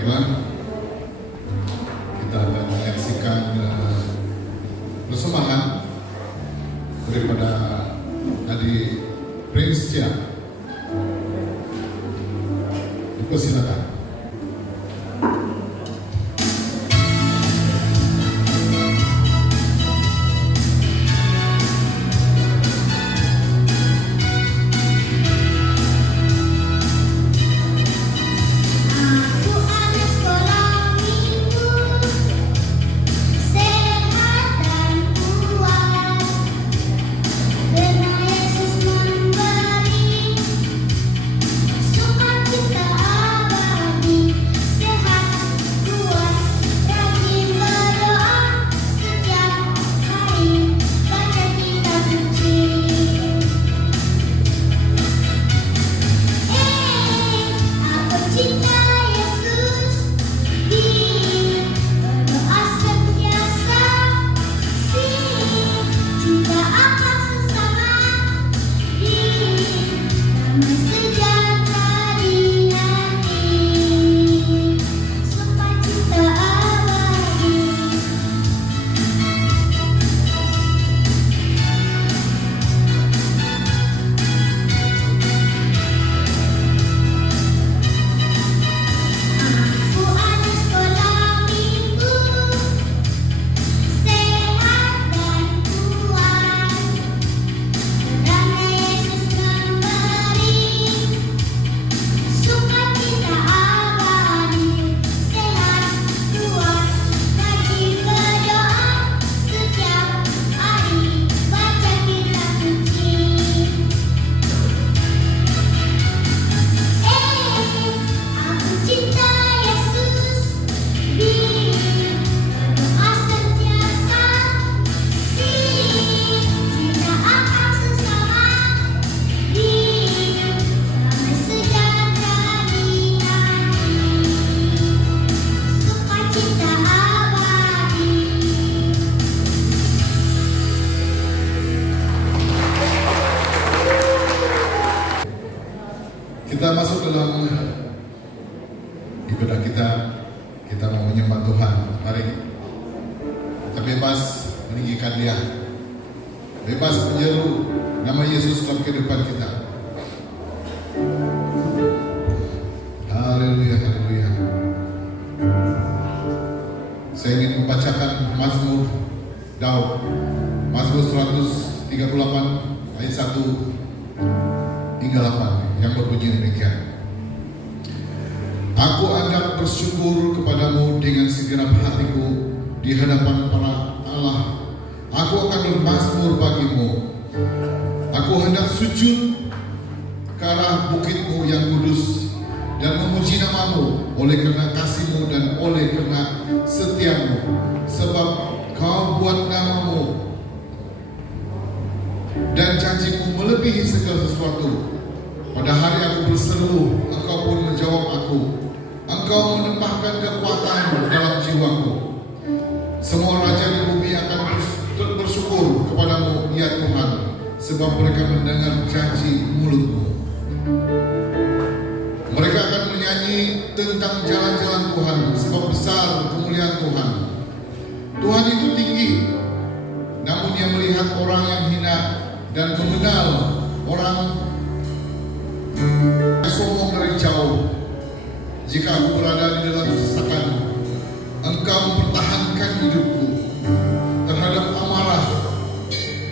Baiklah, kita akan menyaksikan persembahan daripada Adi Prince Cia. Silakan. Kita masuk dalam ibadah kita mau menyembah Tuhan. Mari kita bebas meninggikan Dia, bebas menyeru nama Yesus dalam kehidupan kita. Haleluya, haleluya. Saya ingin membacakan Mazmur Daud, Mazmur 138 ayat 1 hingga 8 yang berbunyi demikian. Aku hendak bersyukur kepadamu dengan segenap hatiku di hadapan para Allah. Aku akan bermazmur bagimu. Aku hendak sujud ke arah bukitmu yang kudus dan memuji namamu oleh karena kasihmu dan oleh karena setiamu, sebab kau buat namamu dan janjimu melebihi segala sesuatu. Pada hari aku berseru, engkau pun menjawab aku. Engkau menempahkan kekuatanmu dalam jiwaku. Semua raja di bumi akan bersyukur kepadamu, ya Tuhan, sebab mereka mendengar janji mulutmu. Mereka akan menyanyi tentang jalan-jalan Tuhan, sebab besar kemuliaan Tuhan. Tuhan itu tinggi, namun Dia melihat orang yang hina dan mengenal orang sombong dari jauh. Jika aku berada di dalam kesesakan, Engkau mempertahankan hidupku. Terhadap amarah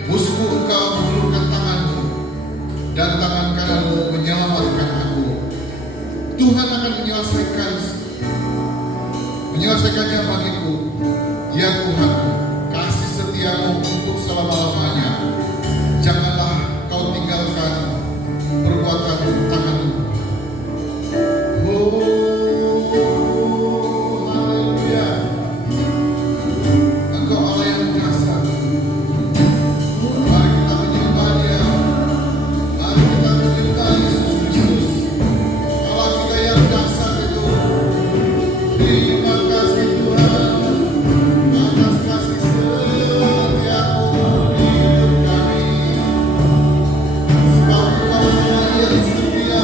musuhku Engkau mengulurkan tanganmu, dan tangan kananmu menyelamatkan aku. Tuhan akan menyelesaikannya bagiku. Ya Tuhan, kasih setiamu untuk selama-lamanya. Janganlah kau tinggalkan perbuatan tanganmu. Oh, haleluya. Engkau Allah yang dahsyat. Mari kita menyembah Dia. Mari kita menyembah Yesus Kristus. Allah kita yang dahsyat itu. Terima kasih Tuhan atas kasih setiamu di hidup kami. Sebab Engkau Allah yang setia.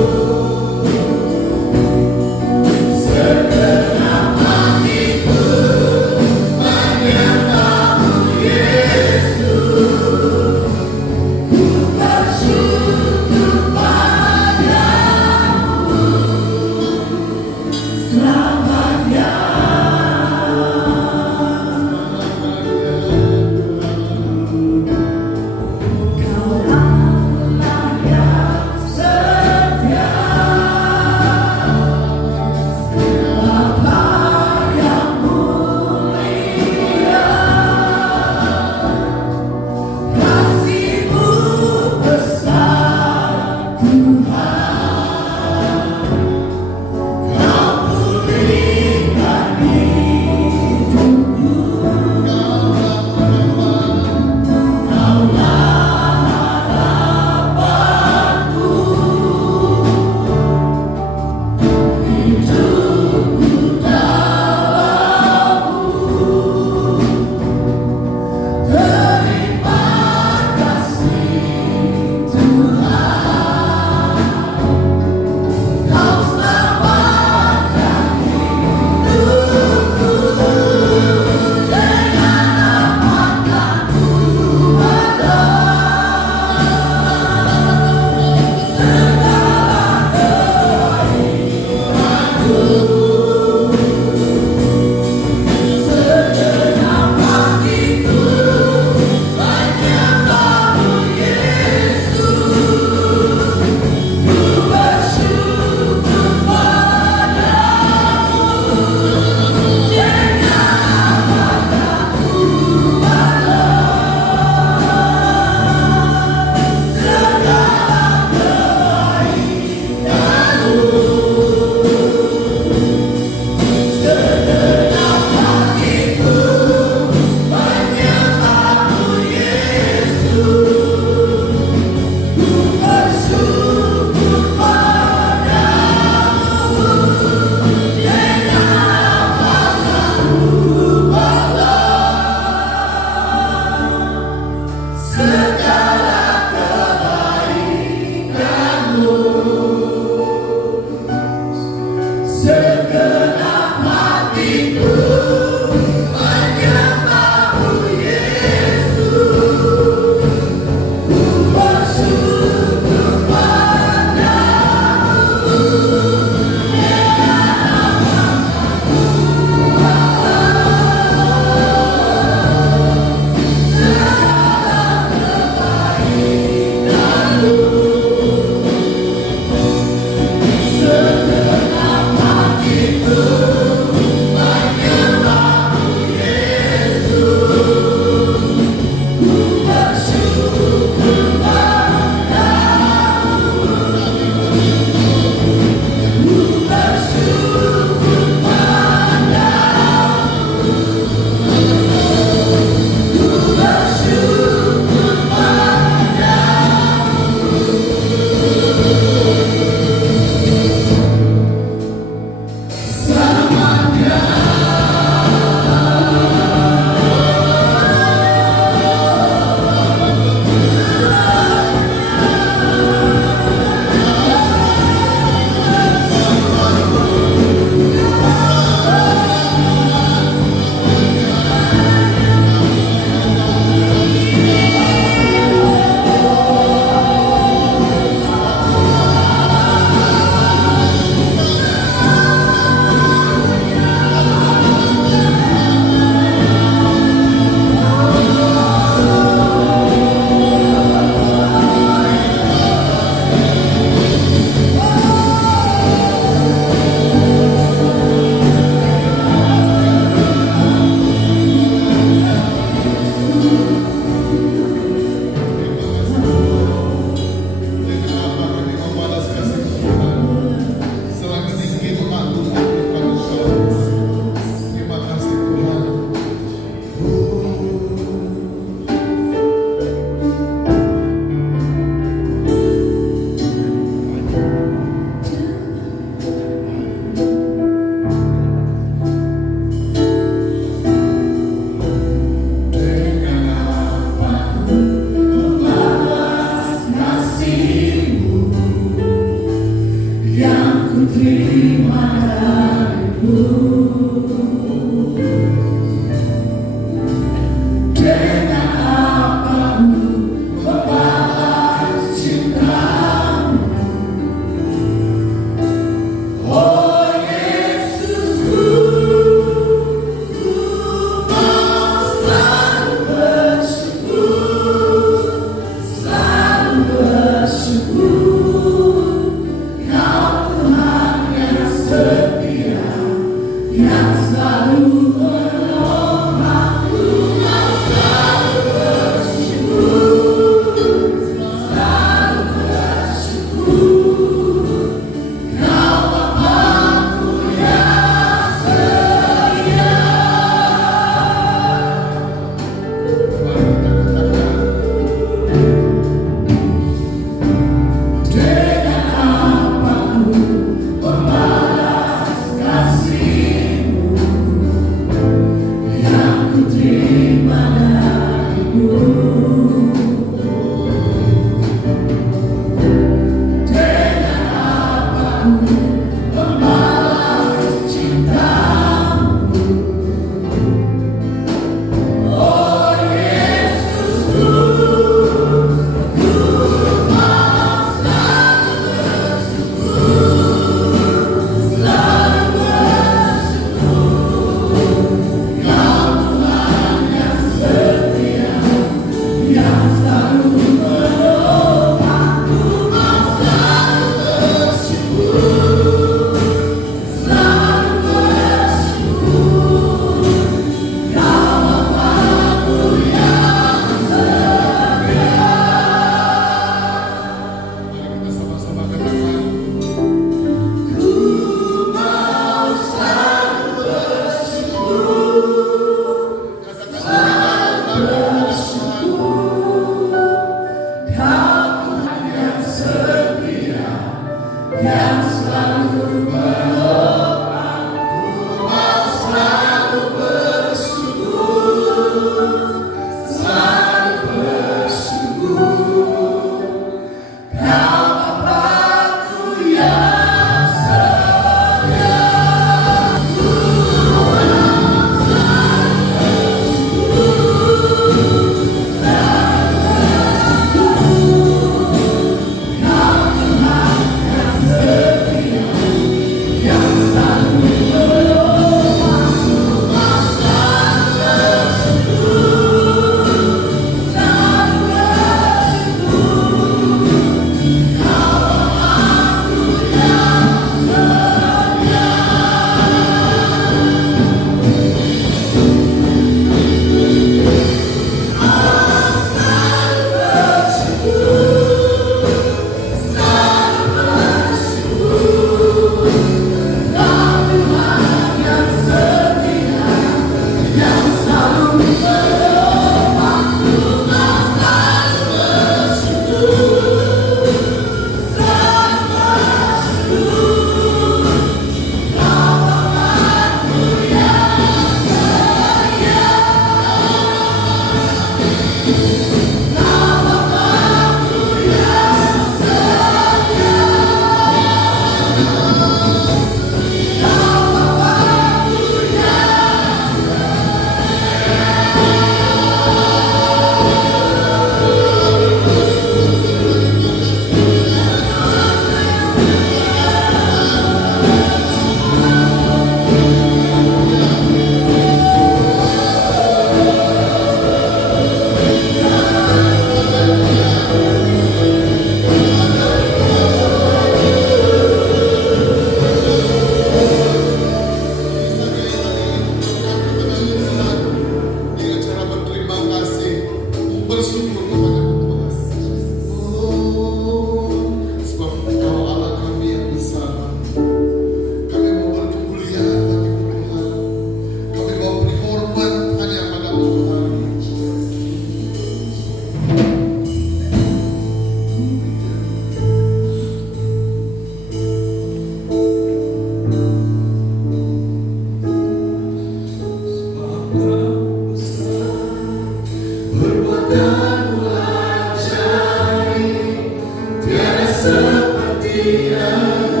Seperti Allah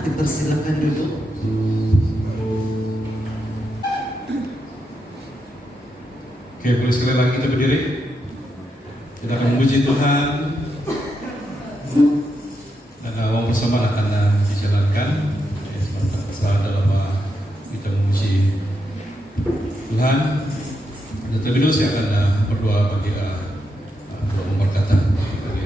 Dipersilakan duduk. Oke, boleh sekali lagi kita berdiri. Kita akan memuji Tuhan dan awal bersama akan dijalankan. Setelah dalam kita memuji Tuhan, dan terlebih dahulu saya akan berdoa bagi doa pemberkatan bagi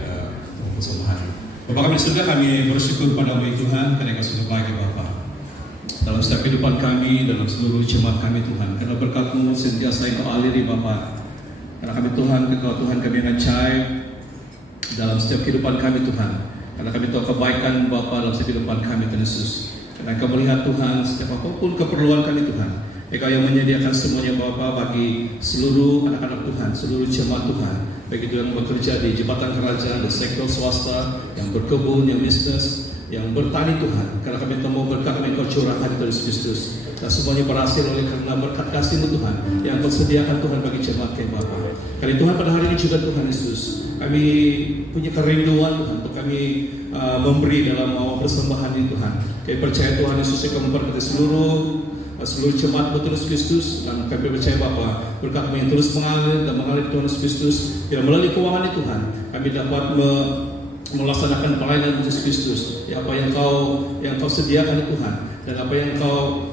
persembahan. Bapa kami di surga, kami bersyukur pada-Mu Tuhan karena Engkau sudah baik Bapa dalam setiap kehidupan kami, dalam seluruh jemaat kami Tuhan. Karena berkat-Mu sentiasa Engkau aliri Bapa. Karena kami Tuhan, Engkau Tuhan kami yang ajaib dalam setiap kehidupan kami Tuhan. Karena kami tahu kebaikan Bapa dalam setiap kehidupan kami Tuhan Yesus. Karena Engkau melihat Tuhan setiap apapun keperluan kami Tuhan. Engkau yang menyediakan semuanya Bapa bagi seluruh anak-anak Tuhan, seluruh jemaat Tuhan. Baik itu yang bekerja di jabatan kerajaan, di sektor swasta, yang berkebun, yang bisnis, yang bertani Tuhan. Karena kami tahu berkat kami Engkau curahkan di Yesus Kristus. Dan semuanya berhasil oleh karena berkat kasih-Mu Tuhan yang Engkau sediakan Tuhan bagi jemaat kami Bapa. Karena Tuhan pada hari ini juga Tuhan Yesus, kami punya kerinduan Tuhan untuk kami memberi dalam awal persembahan ini Tuhan. Kami percaya Tuhan Yesus akan memberkati seluruh jemaat Yesus Kristus, dan kami percaya Bapa berkat-Mu yang terus mengalir dan mengalir Tuhan Yesus Kristus, yang melalui keuangan ini Tuhan kami dapat melaksanakan pelayanan Yesus Kristus. Ya, apa yang Kau sediakan Tuhan, dan apa yang Kau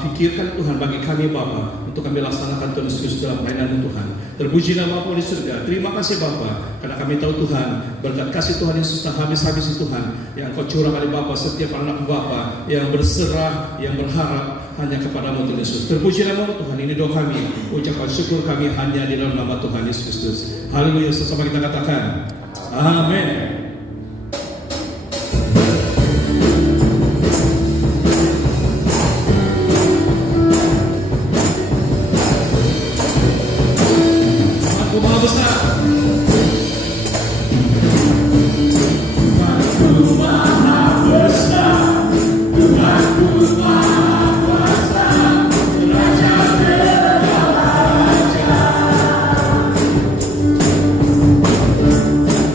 fikirkan Tuhan bagi kami Bapa untuk kami laksanakan Tuhan Yesus Kristus dalam pelayanan Tuhan. Terpuji nama-Mu di surga. Terima kasih Bapa, karena kami tahu Tuhan berkat kasih Tuhan Yesus tak habis-habis Tuhan yang Kau curahkan oleh Bapa setiap anak Bapa yang berserah, yang berharap hanya kepada-Mu Tuhan Yesus. Terpuji nama-Mu Tuhan. Ini doa kami, ucapan syukur kami hanya di dalam nama Tuhan Yesus Kristus. Haleluya. Sesama kita katakan amin.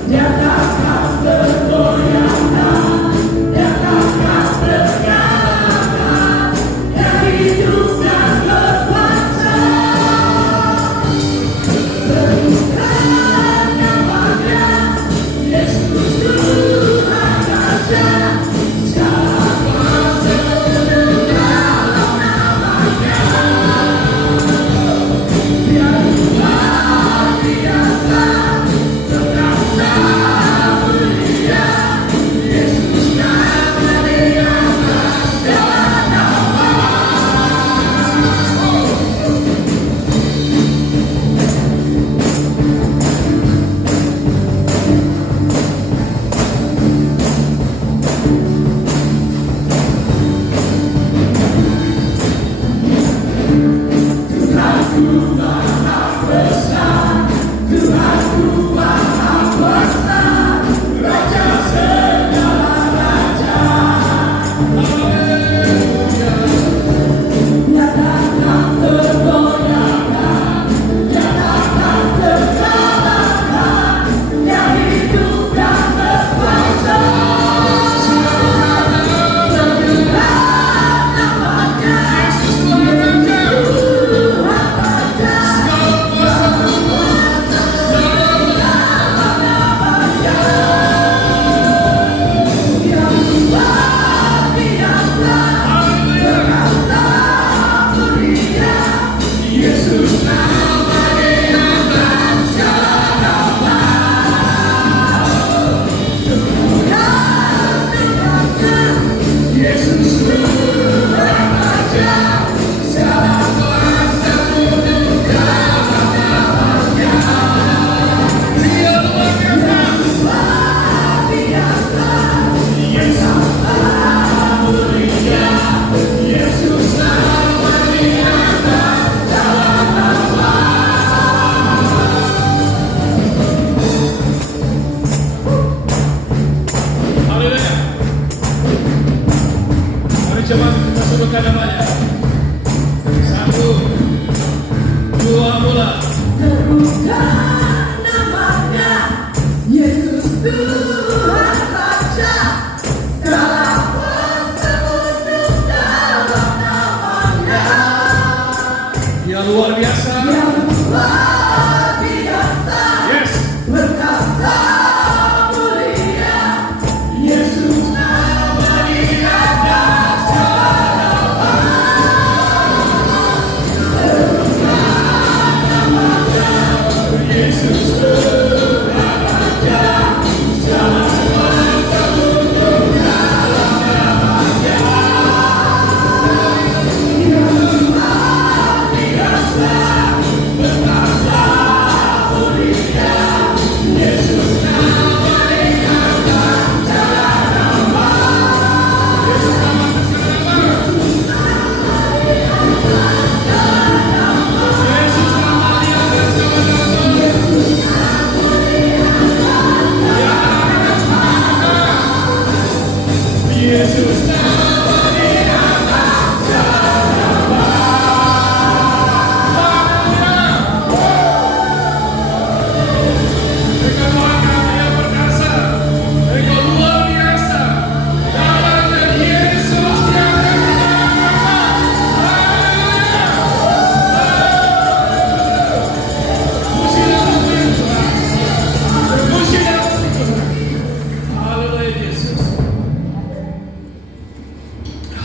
Yeah.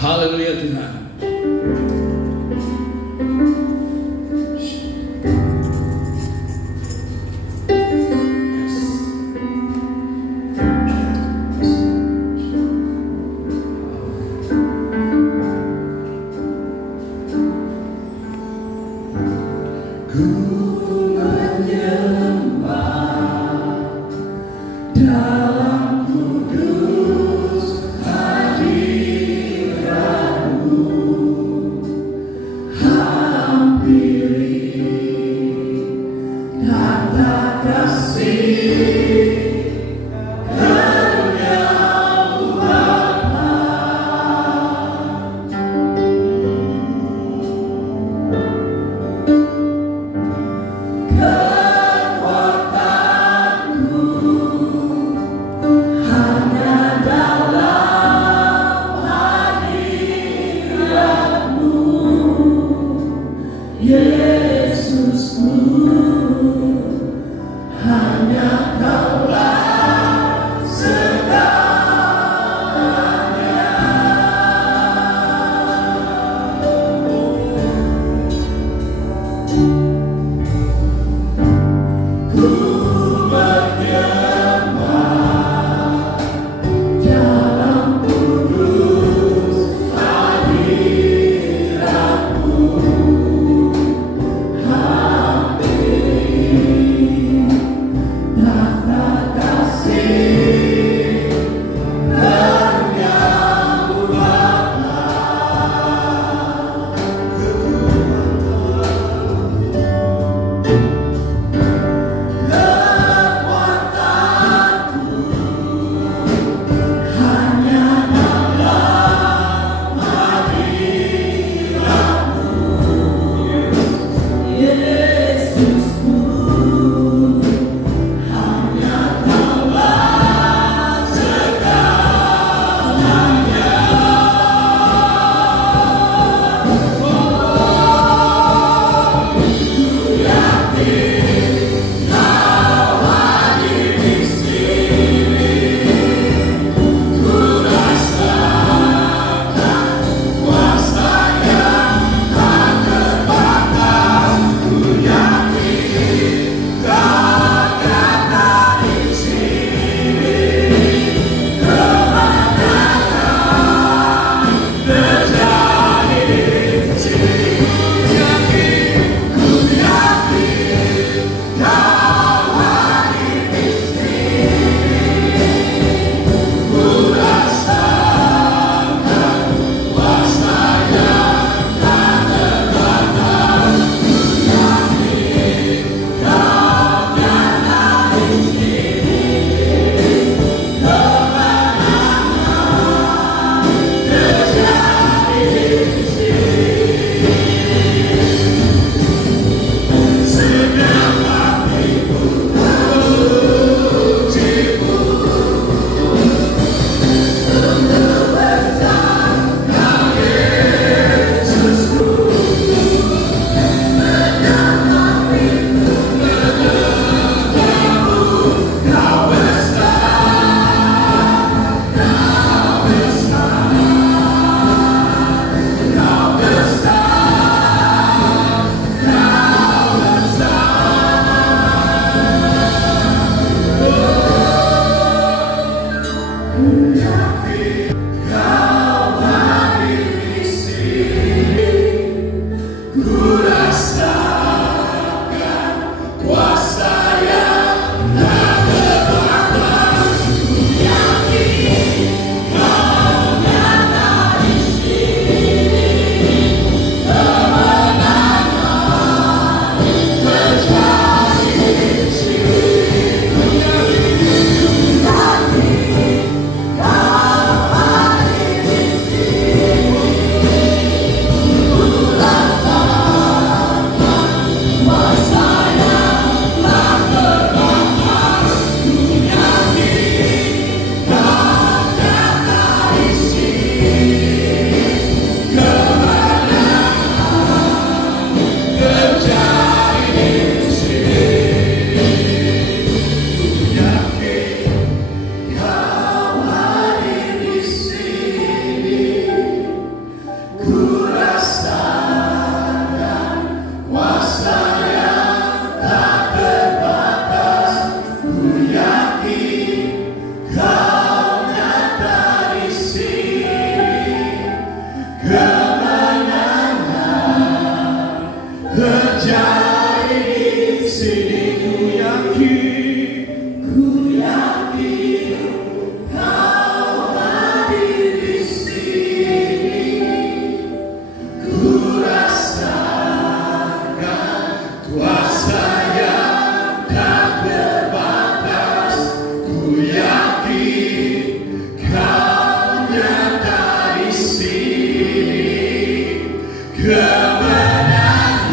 Haleluya Tuhan. Kemenangan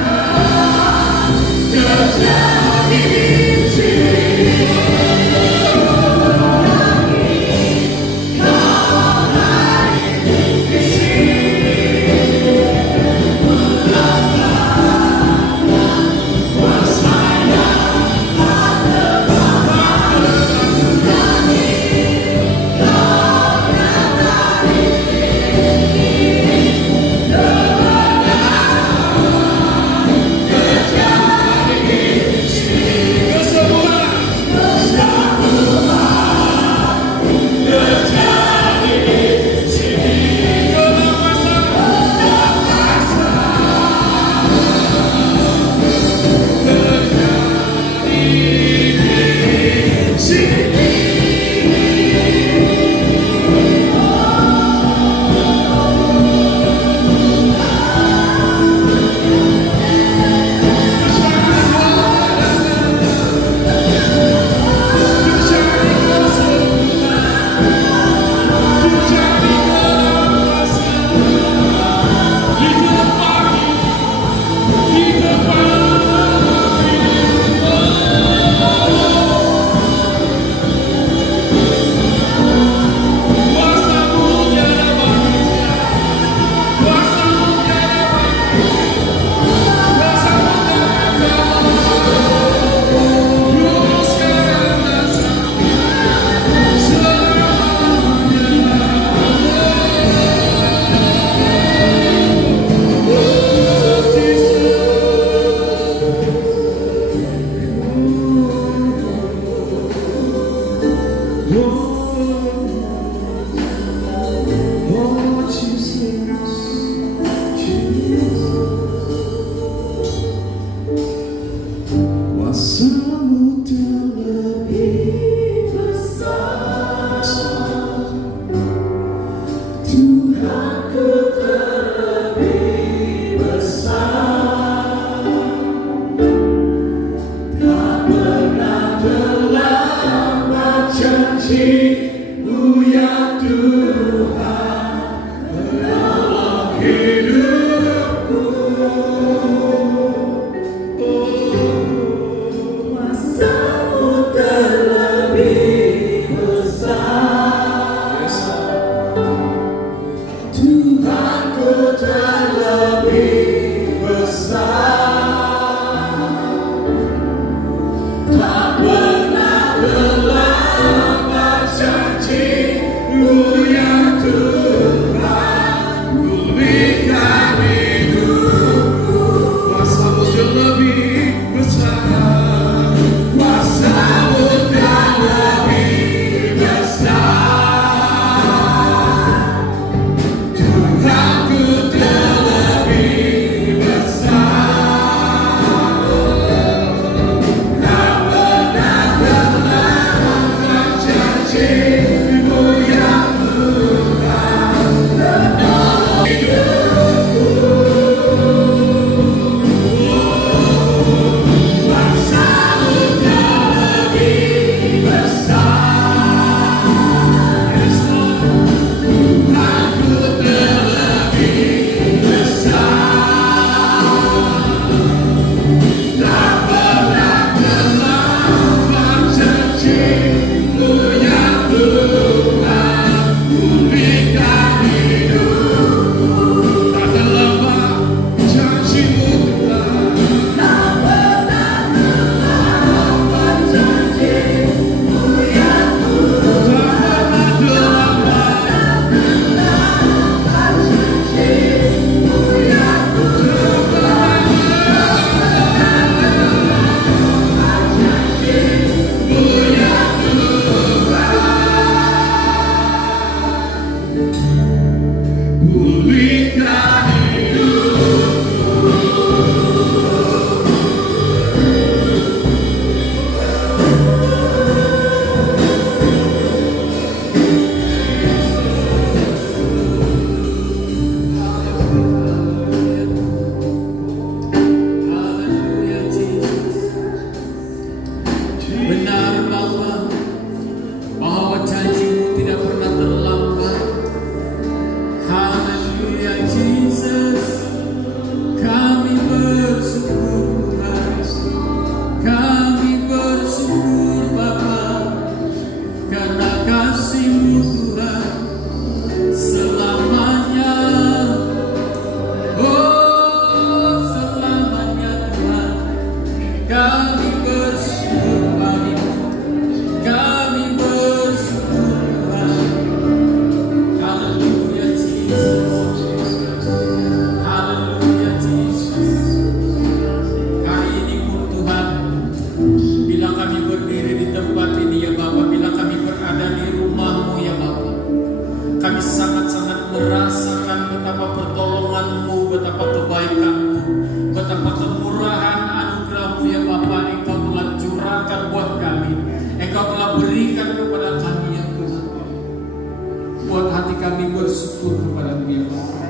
syukur kepada-Mu ya Bapa.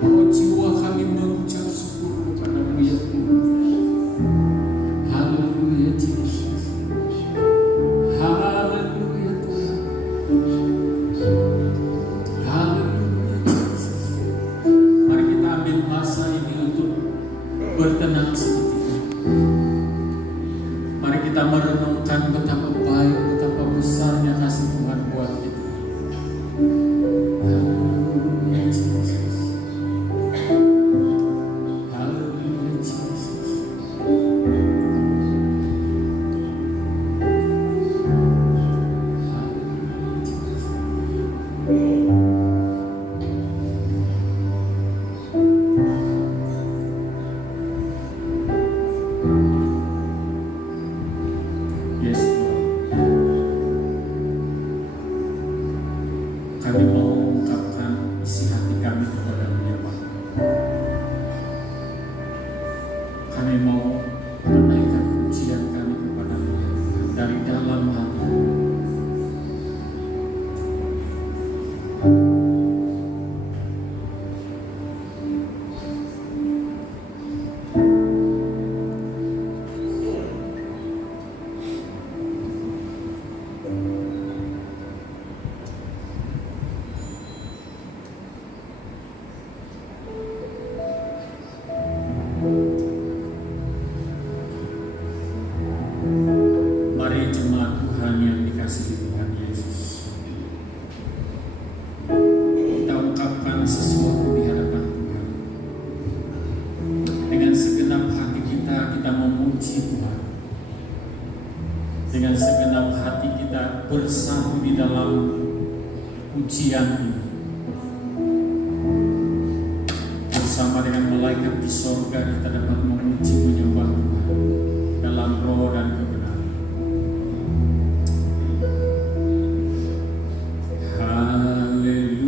Oh, jiwa kami mengucap syukur kepada-Mu ya Tuhan. Haleluya Yesus. Haleluya Tuhan. Haleluya Yesus. Mari kita ambil masa ini untuk bertenang seketika. Mari kita merenungkan betapa baik, betapa besarnya kasih Tuhan buat kita. Haleluya Yesus. Haleluya Yesus. Yes, Lord. Kami mau mengungkapkan isi hati kami kepada-Mu ya Bapa. Kami mau menaikkan pujian kami kepada-Mu ya Tuhan, dari dalam hati. Mari jemaat Tuhan yang dikasihi Tuhan Yesus, kita ungkapkan sesuatu di hadapan Tuhan. Dengan segenap hati kita memuji Tuhan. Dengan segenap hati kita bersatu di dalam pujian ini. Bersama dengan malaikat di sorga kita dapat memuji menyembah Tuhan dalam roh dan kebenaran. Hallelujah.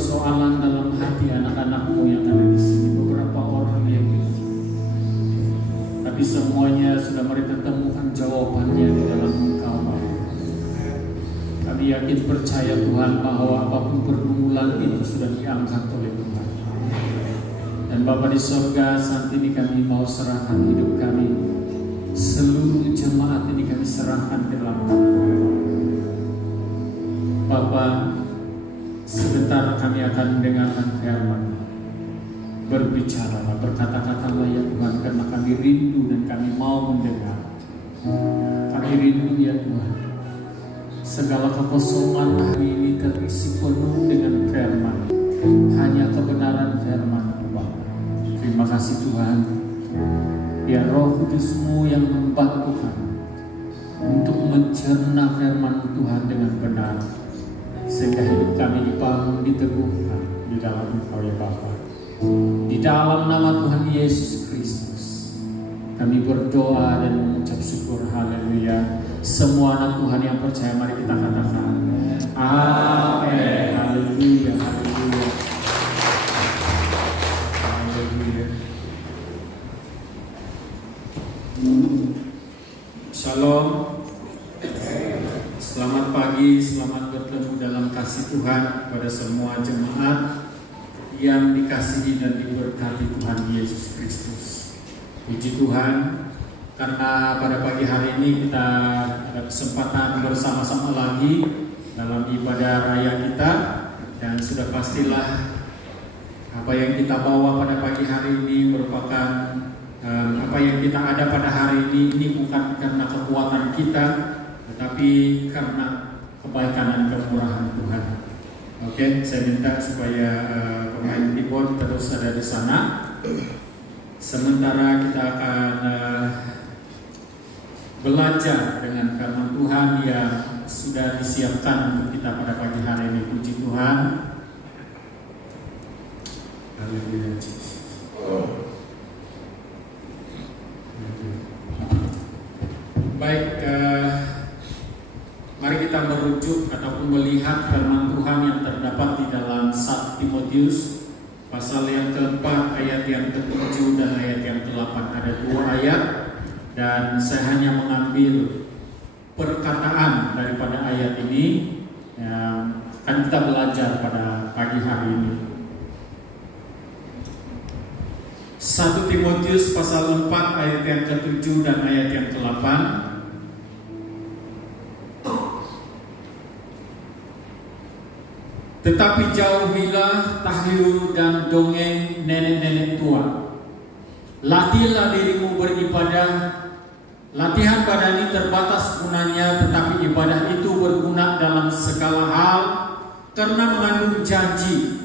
persoalan dalam hati anak-anakmu yang ada di sini, beberapa orang yang tapi semuanya sudah mereka temukan jawabannya di dalam Engkau, Bapa. Kami yakin percaya Tuhan bahwa apapun pergumulan itu sudah diangkat oleh Tuhan. Dan Bapa di surga, saat ini kami mau serahkan hidup kami, seluruh jemaat ini kami serahkan di dalam tangan Bapa. Sebentar kami akan mendengarkan firman. Berbicara, berkata-katalah ya Tuhan, karena kami rindu dan kami mau mendengar. Kami rindu ya Tuhan, segala kekosongan hari ini terisi penuh dengan firman, hanya kebenaran firman Bapa. Terima kasih Tuhan, biar Roh Kudus-Mu yang membantu kami untuk mencerna firman Tuhan dengan benar, sehingga hidup kami dibangun, diteguhkan di dalam Engkau ya Bapa. Di dalam nama Tuhan Yesus Kristus kami berdoa dan mengucap syukur. Haleluya. Semua anak Tuhan yang percaya, mari kita katakan amin. Haleluya. Haleluya. Haleluya. Shalom. Selamat pagi, selamat bertemu dalam kasih Tuhan pada semua jemaat yang dikasihi dan diberkati Tuhan Yesus Kristus. Puji Tuhan, karena pada pagi hari ini kita ada kesempatan bersama-sama lagi dalam ibadah raya kita, dan sudah pastilah apa yang kita bawa pada pagi hari ini merupakan apa yang kita ada pada hari ini bukan karena kekuatan kita, tetapi karena kebaikan dan kemurahan Tuhan. Oke, saya minta supaya pemain keyboard terus ada di sana. Sementara kita akan belajar dengan firman Tuhan yang sudah disiapkan untuk kita pada pagi hari ini. Puji Tuhan. Haleluya. Baik, mari kita merujuk ataupun melihat firman Tuhan yang terdapat di dalam 1 Timotius pasal yang keempat, ayat yang ke-7 dan ayat yang ke-8. Ada 2 ayat, dan saya hanya mengambil perkataan daripada ayat ini yang akan kita belajar pada pagi hari ini. 1 Timotius pasal 4 ayat yang ke-7 dan ayat yang ke-8. Tetapi jauhilah tahyul dan dongeng nenek-nenek tua. Latihlah dirimu beribadah. Latihan badani terbatas gunanya, tetapi ibadah itu berguna dalam segala hal, karena mengandung janji,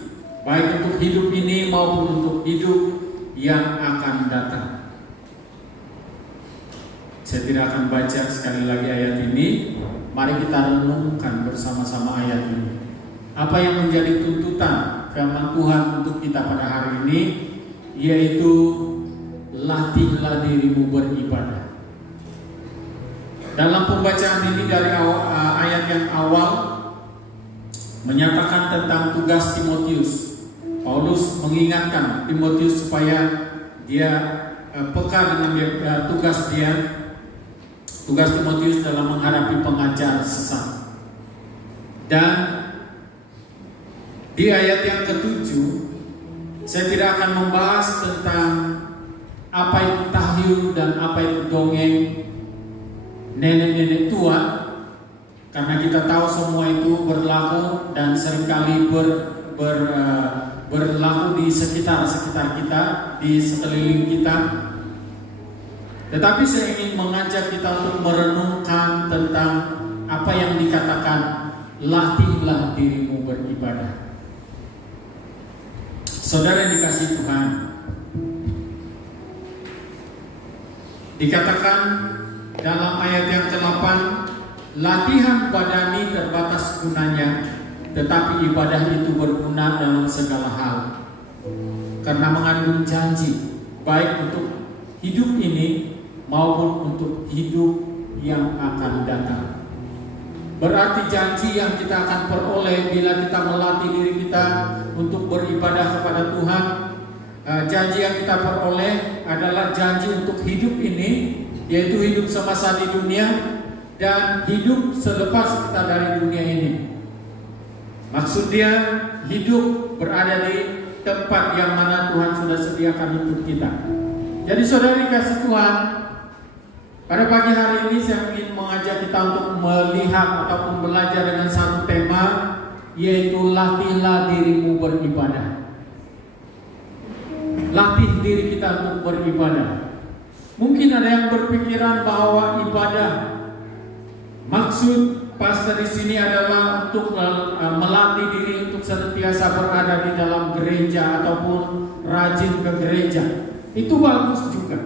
baik untuk hidup ini maupun untuk hidup yang akan datang. Saya tidak akan baca sekali lagi ayat ini. Mari kita renungkan bersama-sama ayat ini. Apa yang menjadi tuntutan firman Tuhan untuk kita pada hari ini, yaitu latihlah dirimu beribadah. Dalam pembacaan ini dari ayat yang awal menyatakan tentang tugas Timotius. Paulus mengingatkan Timotius supaya dia peka dengan tugas Timotius dalam menghadapi pengajar sesat. Dan di ayat yang ke-7, saya tidak akan membahas tentang apa itu tahyul dan apa itu dongeng nenek-nenek tua, karena kita tahu semua itu berlaku dan seringkali berlaku di sekitar kita, di sekeliling kita. Tetapi saya ingin mengajak kita untuk merenungkan tentang apa yang dikatakan latihlah dirimu beribadah. Saudara yang dikasihi Tuhan, dikatakan dalam ayat yang ke-8, latihan badani terbatas gunanya, tetapi ibadah itu berguna dalam segala hal, karena mengandung janji, baik untuk hidup ini maupun untuk hidup yang akan datang. Berarti janji yang kita akan peroleh bila kita melatih diri kita untuk beribadah kepada Tuhan. Janji yang kita peroleh adalah janji untuk hidup ini, yaitu hidup semasa di dunia dan hidup selepas kita dari dunia ini. Maksudnya hidup berada di tempat yang mana Tuhan sudah sediakan untuk kita. Jadi saudari kasih Tuhan, pada pagi hari ini saya ingin mengajak kita untuk melihat ataupun belajar dengan satu tema, yaitu latihlah dirimu beribadah. Latih diri kita untuk beribadah. Mungkin ada yang berpikiran bahwa ibadah, maksud pastor di sini adalah untuk melatih diri untuk senantiasa berada di dalam gereja ataupun rajin ke gereja. Itu bagus juga.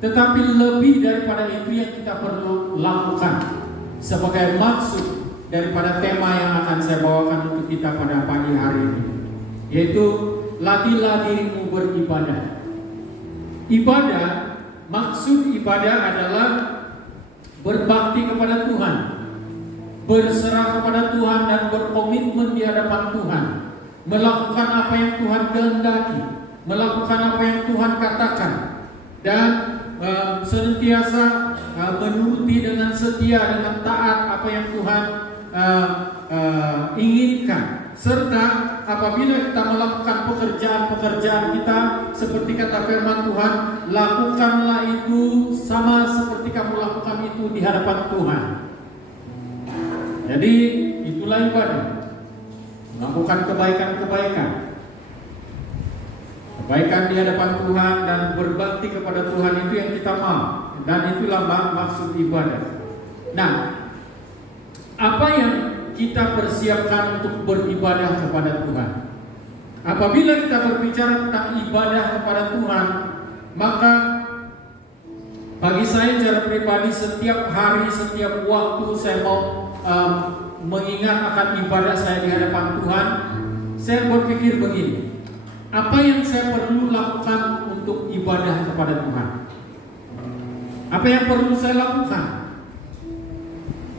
Tetapi lebih daripada itu yang kita perlu lakukan sebagai maksud daripada tema yang akan saya bawakan untuk kita pada pagi hari ini, yaitu latihlah dirimu beribadah. Ibadah, maksud ibadah adalah berbakti kepada Tuhan, berserah kepada Tuhan dan berkomitmen di hadapan Tuhan, melakukan apa yang Tuhan kehendaki, melakukan apa yang Tuhan katakan, dan senantiasa menuruti dengan setia, dengan taat apa yang Tuhan inginkan. Serta apabila kita melakukan pekerjaan-pekerjaan kita, seperti kata firman Tuhan, lakukanlah itu sama seperti kamu lakukan itu di hadapan Tuhan. Jadi itulah ibadah, melakukan kebaikan-kebaikan di hadapan Tuhan dan berbakti kepada Tuhan, itu yang kita mau, dan itulah maksud ibadah. Nah, apa yang kita persiapkan untuk beribadah kepada Tuhan? Apabila kita berbicara tentang ibadah kepada Tuhan, maka bagi saya secara pribadi, setiap hari, setiap waktu saya mau mengingat akan ibadah saya di hadapan Tuhan, saya berpikir begini: apa yang saya perlu lakukan untuk ibadah kepada Tuhan? Apa yang perlu saya lakukan?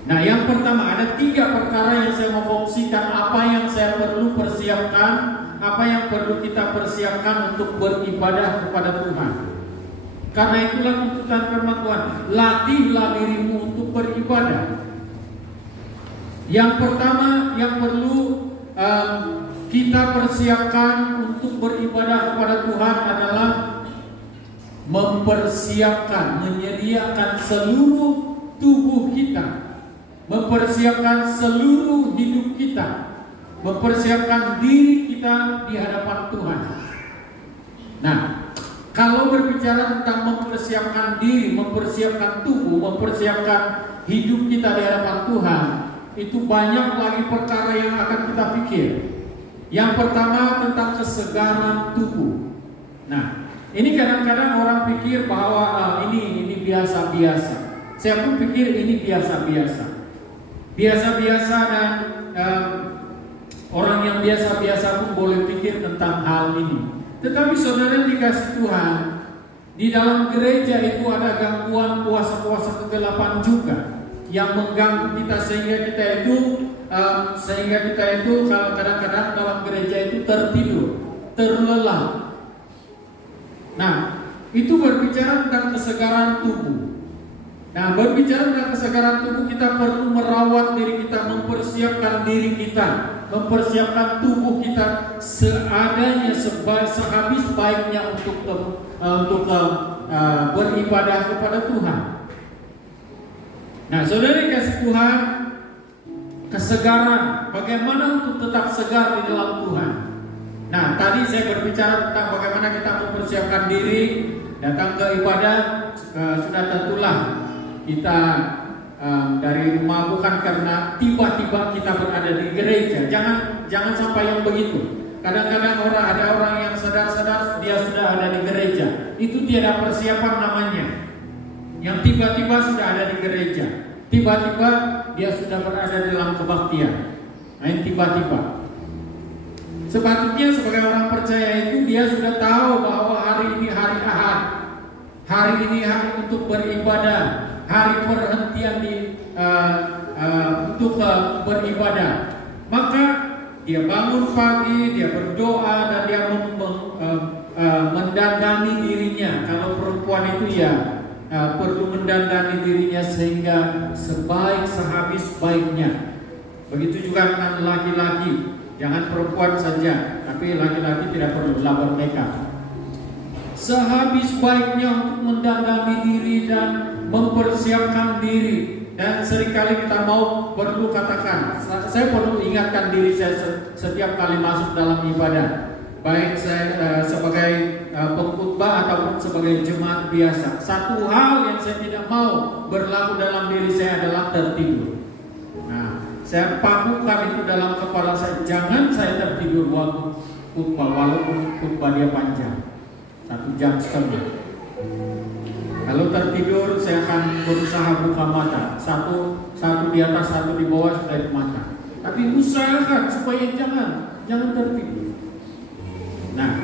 Nah, yang pertama, ada 3 perkara yang saya mau fungsikan. Apa yang saya perlu persiapkan, apa yang perlu kita persiapkan untuk beribadah kepada Tuhan. Karena itulah tuntutan firman Tuhan, latihlah dirimu untuk beribadah. Yang pertama yang perlu kita persiapkan untuk beribadah kepada Tuhan adalah mempersiapkan, menyediakan seluruh tubuh kita, mempersiapkan seluruh hidup kita, mempersiapkan diri kita di hadapan Tuhan. Nah, kalau berbicara tentang mempersiapkan diri, mempersiapkan tubuh, mempersiapkan hidup kita di hadapan Tuhan, itu banyak lagi perkara yang akan kita pikir. Yang pertama tentang kesegaran tubuh. Nah, ini kadang-kadang orang pikir bahwa ini biasa-biasa. Saya pun pikir ini biasa-biasa. Biasa-biasa, dan orang yang biasa-biasa pun boleh pikir tentang hal ini. Tetapi saudara dikasih Tuhan, di dalam gereja itu ada gangguan kuasa-kuasa kegelapan juga yang mengganggu kita, sehingga kita itu kadang-kadang dalam gereja itu tertidur, terlelap. Nah, itu berbicara tentang kesegaran tubuh. Nah, berbicara tentang kesegaran tubuh, kita perlu merawat diri kita, mempersiapkan diri kita, mempersiapkan tubuh kita seadanya, sehabis baiknya untuk beribadah kepada Tuhan. Nah, saudara kasih Tuhan, kesegaran, bagaimana untuk tetap segar di dalam Tuhan. Nah, tadi saya berbicara tentang bagaimana kita mempersiapkan diri datang ke ibadah. Sudah tentulah kita dari rumah, bukan karena tiba-tiba kita berada di gereja. Jangan sampai yang begitu. Kadang-kadang ada orang yang sadar-sadar dia sudah ada di gereja. Itu tiada persiapan namanya. Yang tiba-tiba sudah ada di gereja, tiba-tiba dia sudah berada dalam kebaktian. Nah, ini tiba-tiba. Sepatutnya sebagai orang percaya itu dia sudah tahu bahwa hari ini hari Ahad, hari ini hari untuk beribadah, hari perhentian di untuk beribadah. Maka dia bangun pagi, dia berdoa dan dia mendandani dirinya. Kalau perempuan itu ya perlu mendandani dirinya sehingga sehabis baiknya. Begitu juga dengan laki-laki, jangan perempuan saja, tapi laki-laki tidak perlu lawan mereka. Sehabis baiknya untuk mendandani diri dan mempersiapkan diri. Dan seringkali kita perlu katakan, saya perlu ingatkan diri saya setiap kali masuk dalam ibadah, baik saya sebagai pengkhotbah ataupun sebagai jemaat biasa. Satu hal yang saya tidak mau berlaku dalam diri saya adalah tertidur. Nah, saya pakukan itu dalam kepala saya, jangan saya tertidur waktu khotbah, walaupun khotbah dia panjang 1 jam setengah. Kalau tertidur, saya akan berusaha buka mata, satu di atas, satu di bawah dari mata. Tapi usahakan supaya jangan tertidur. Nah,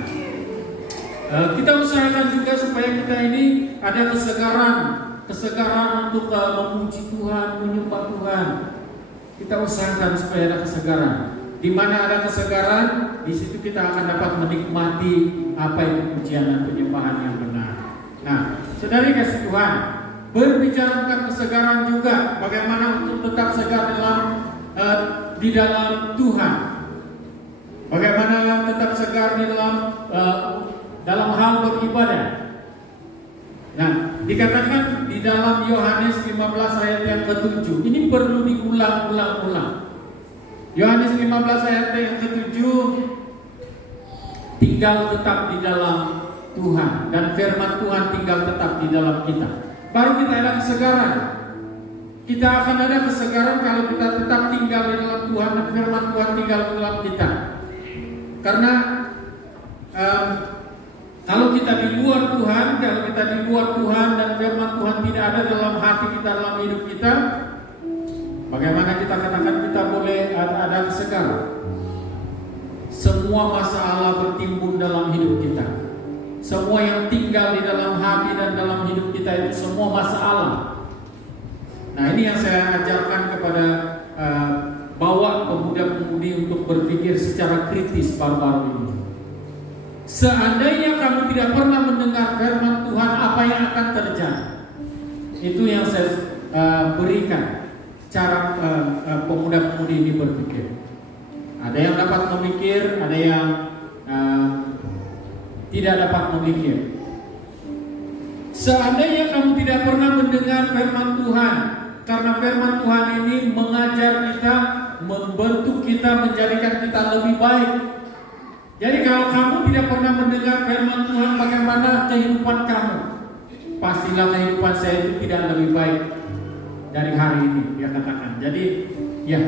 kita usahakan juga supaya kita ini ada kesegaran untuk memuji Tuhan, menyembah Tuhan. Kita usahakan supaya ada kesegaran. Di mana ada kesegaran, di situ kita akan dapat menikmati apa itu pujian dan penyembahan yang benar. Nah, saudari kasih Tuhan, berbicara tentang kesegaran juga, bagaimana untuk tetap segar di dalam Tuhan. Bagaimana tetap segar di dalam hal beribadah. Nah, dikatakan di dalam Yohanes 15 ayat yang ke-7. Ini perlu diulang-ulang. Yohanes 15 ayat yang ke-7, tinggal tetap di dalam Tuhan dan firman Tuhan tinggal tetap di dalam kita. Baru kita ada kesegaran. Kita akan ada kesegaran kalau kita tetap tinggal di dalam Tuhan dan firman Tuhan tinggal di dalam kita. Karena kalau kita di luar Tuhan, dan firman Tuhan tidak ada dalam hati kita, dalam hidup kita, bagaimana kita katakan kita boleh ada kesegaran? Semua masalah bertimbun dalam hidup kita. Semua yang tinggal di dalam hati dan dalam hidup kita itu semua masalah. Nah, ini yang saya ajarkan kepada bawa pemuda-pemudi untuk berpikir secara kritis baru-baru ini. Seandainya kamu tidak pernah mendengar firman Tuhan, apa yang akan terjadi? Itu yang saya berikan cara pemuda-pemudi ini berpikir. Ada yang dapat memikir, ada yang tidak dapat memikir. Seandainya kamu tidak pernah mendengar firman Tuhan, karena firman Tuhan ini mengajar kita, membentuk kita, menjadikan kita lebih baik. Jadi kalau kamu tidak pernah mendengar firman Tuhan, bagaimana kehidupan kamu? Pastilah kehidupan saya itu tidak lebih baik dari hari ini, dia katakan. Jadi, ya.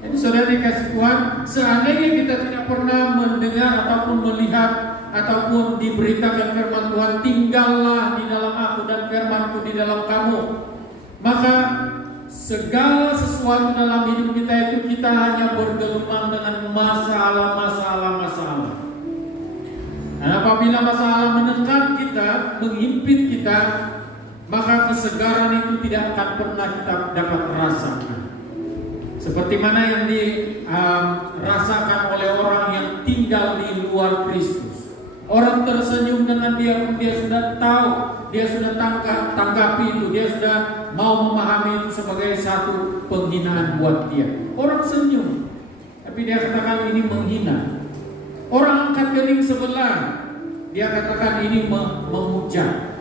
Jadi saudara dikasih Tuhan, seandainya kita tidak pernah mendengar ataupun melihat ataupun diberitakan firman Tuhan, tinggallah di dalam aku dan firmanku di dalam kamu, maka segala sesuatu dalam hidup kita itu kita hanya bergelumang dengan masalah. Dan apabila masalah menekan kita, menghimpit kita, maka kesegaran itu tidak akan pernah kita dapat rasakan. Seperti mana yang dirasakan oleh orang yang tinggal di luar Kristus. Orang tersenyum dengan dia pun dia sudah tahu, dia sudah tanggapi itu, dia sudah mau memahami itu sebagai satu penghinaan buat dia. Orang senyum, tapi dia katakan ini menghina. Orang angkat kening sebelah, dia katakan ini memuja.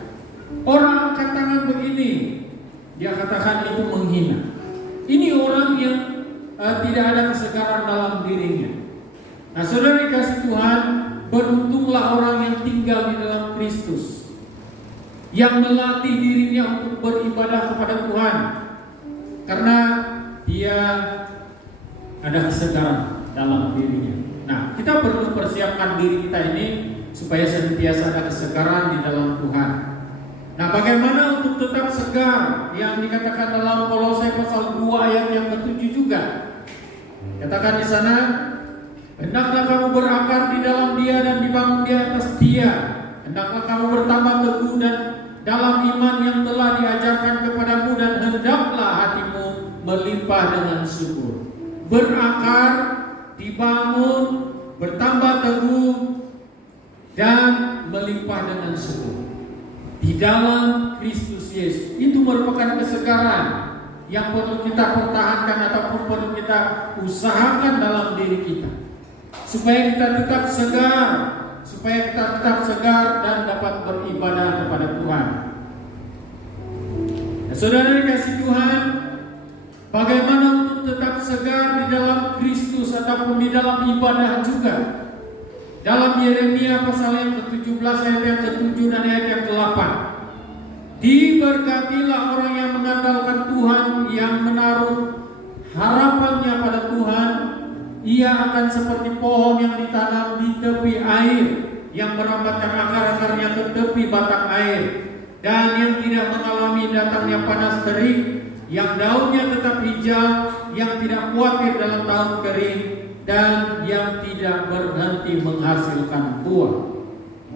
Orang angkat tangan begini, dia katakan itu menghina. Ini orang yang tidak ada kesegaran dalam dirinya. Nah, saudara dikasih Tuhan, beruntunglah orang yang tinggal di dalam Kristus, yang melatih dirinya untuk beribadah kepada Tuhan, karena dia ada kesegaran dalam dirinya. Nah, kita perlu persiapkan diri kita ini supaya senantiasa ada kesegaran di dalam Tuhan. Nah, bagaimana untuk tetap segar yang dikatakan dalam Kolose pasal 2 ayat yang ke-7 juga. Katakan di sana, hendaklah kamu berakar di dalam Dia dan dibangun di atas Dia. Hendaklah kamu bertambah teguh dan dalam iman yang telah diajarkan kepadamu, dan hendaklah hatimu melimpah dengan subur, berakar, dibangun, bertambah teguh, dan melimpah dengan subur di dalam Kristus Yesus. Itu merupakan kesegaran yang perlu kita pertahankan ataupun perlu kita usahakan dalam diri kita, supaya kita tetap segar, dan dapat beribadah kepada Tuhan. Nah, saudara dikasih Tuhan, bagaimana untuk tetap segar di dalam Kristus ataupun di dalam ibadah juga? Dalam Yeremia pasal yang ke-17 ayat yang ke-7 dan ayat yang ke-8. Diberkatilah orang yang mengandalkan Tuhan, yang menaruh harapannya pada Tuhan. Ia akan seperti pohon yang ditanam di tepi air, yang merambatkan akar-akarnya ke tepi batang air, dan yang tidak mengalami datangnya panas terik, yang daunnya tetap hijau, yang tidak khawatir dalam tahun kering, dan yang tidak berhenti menghasilkan buah.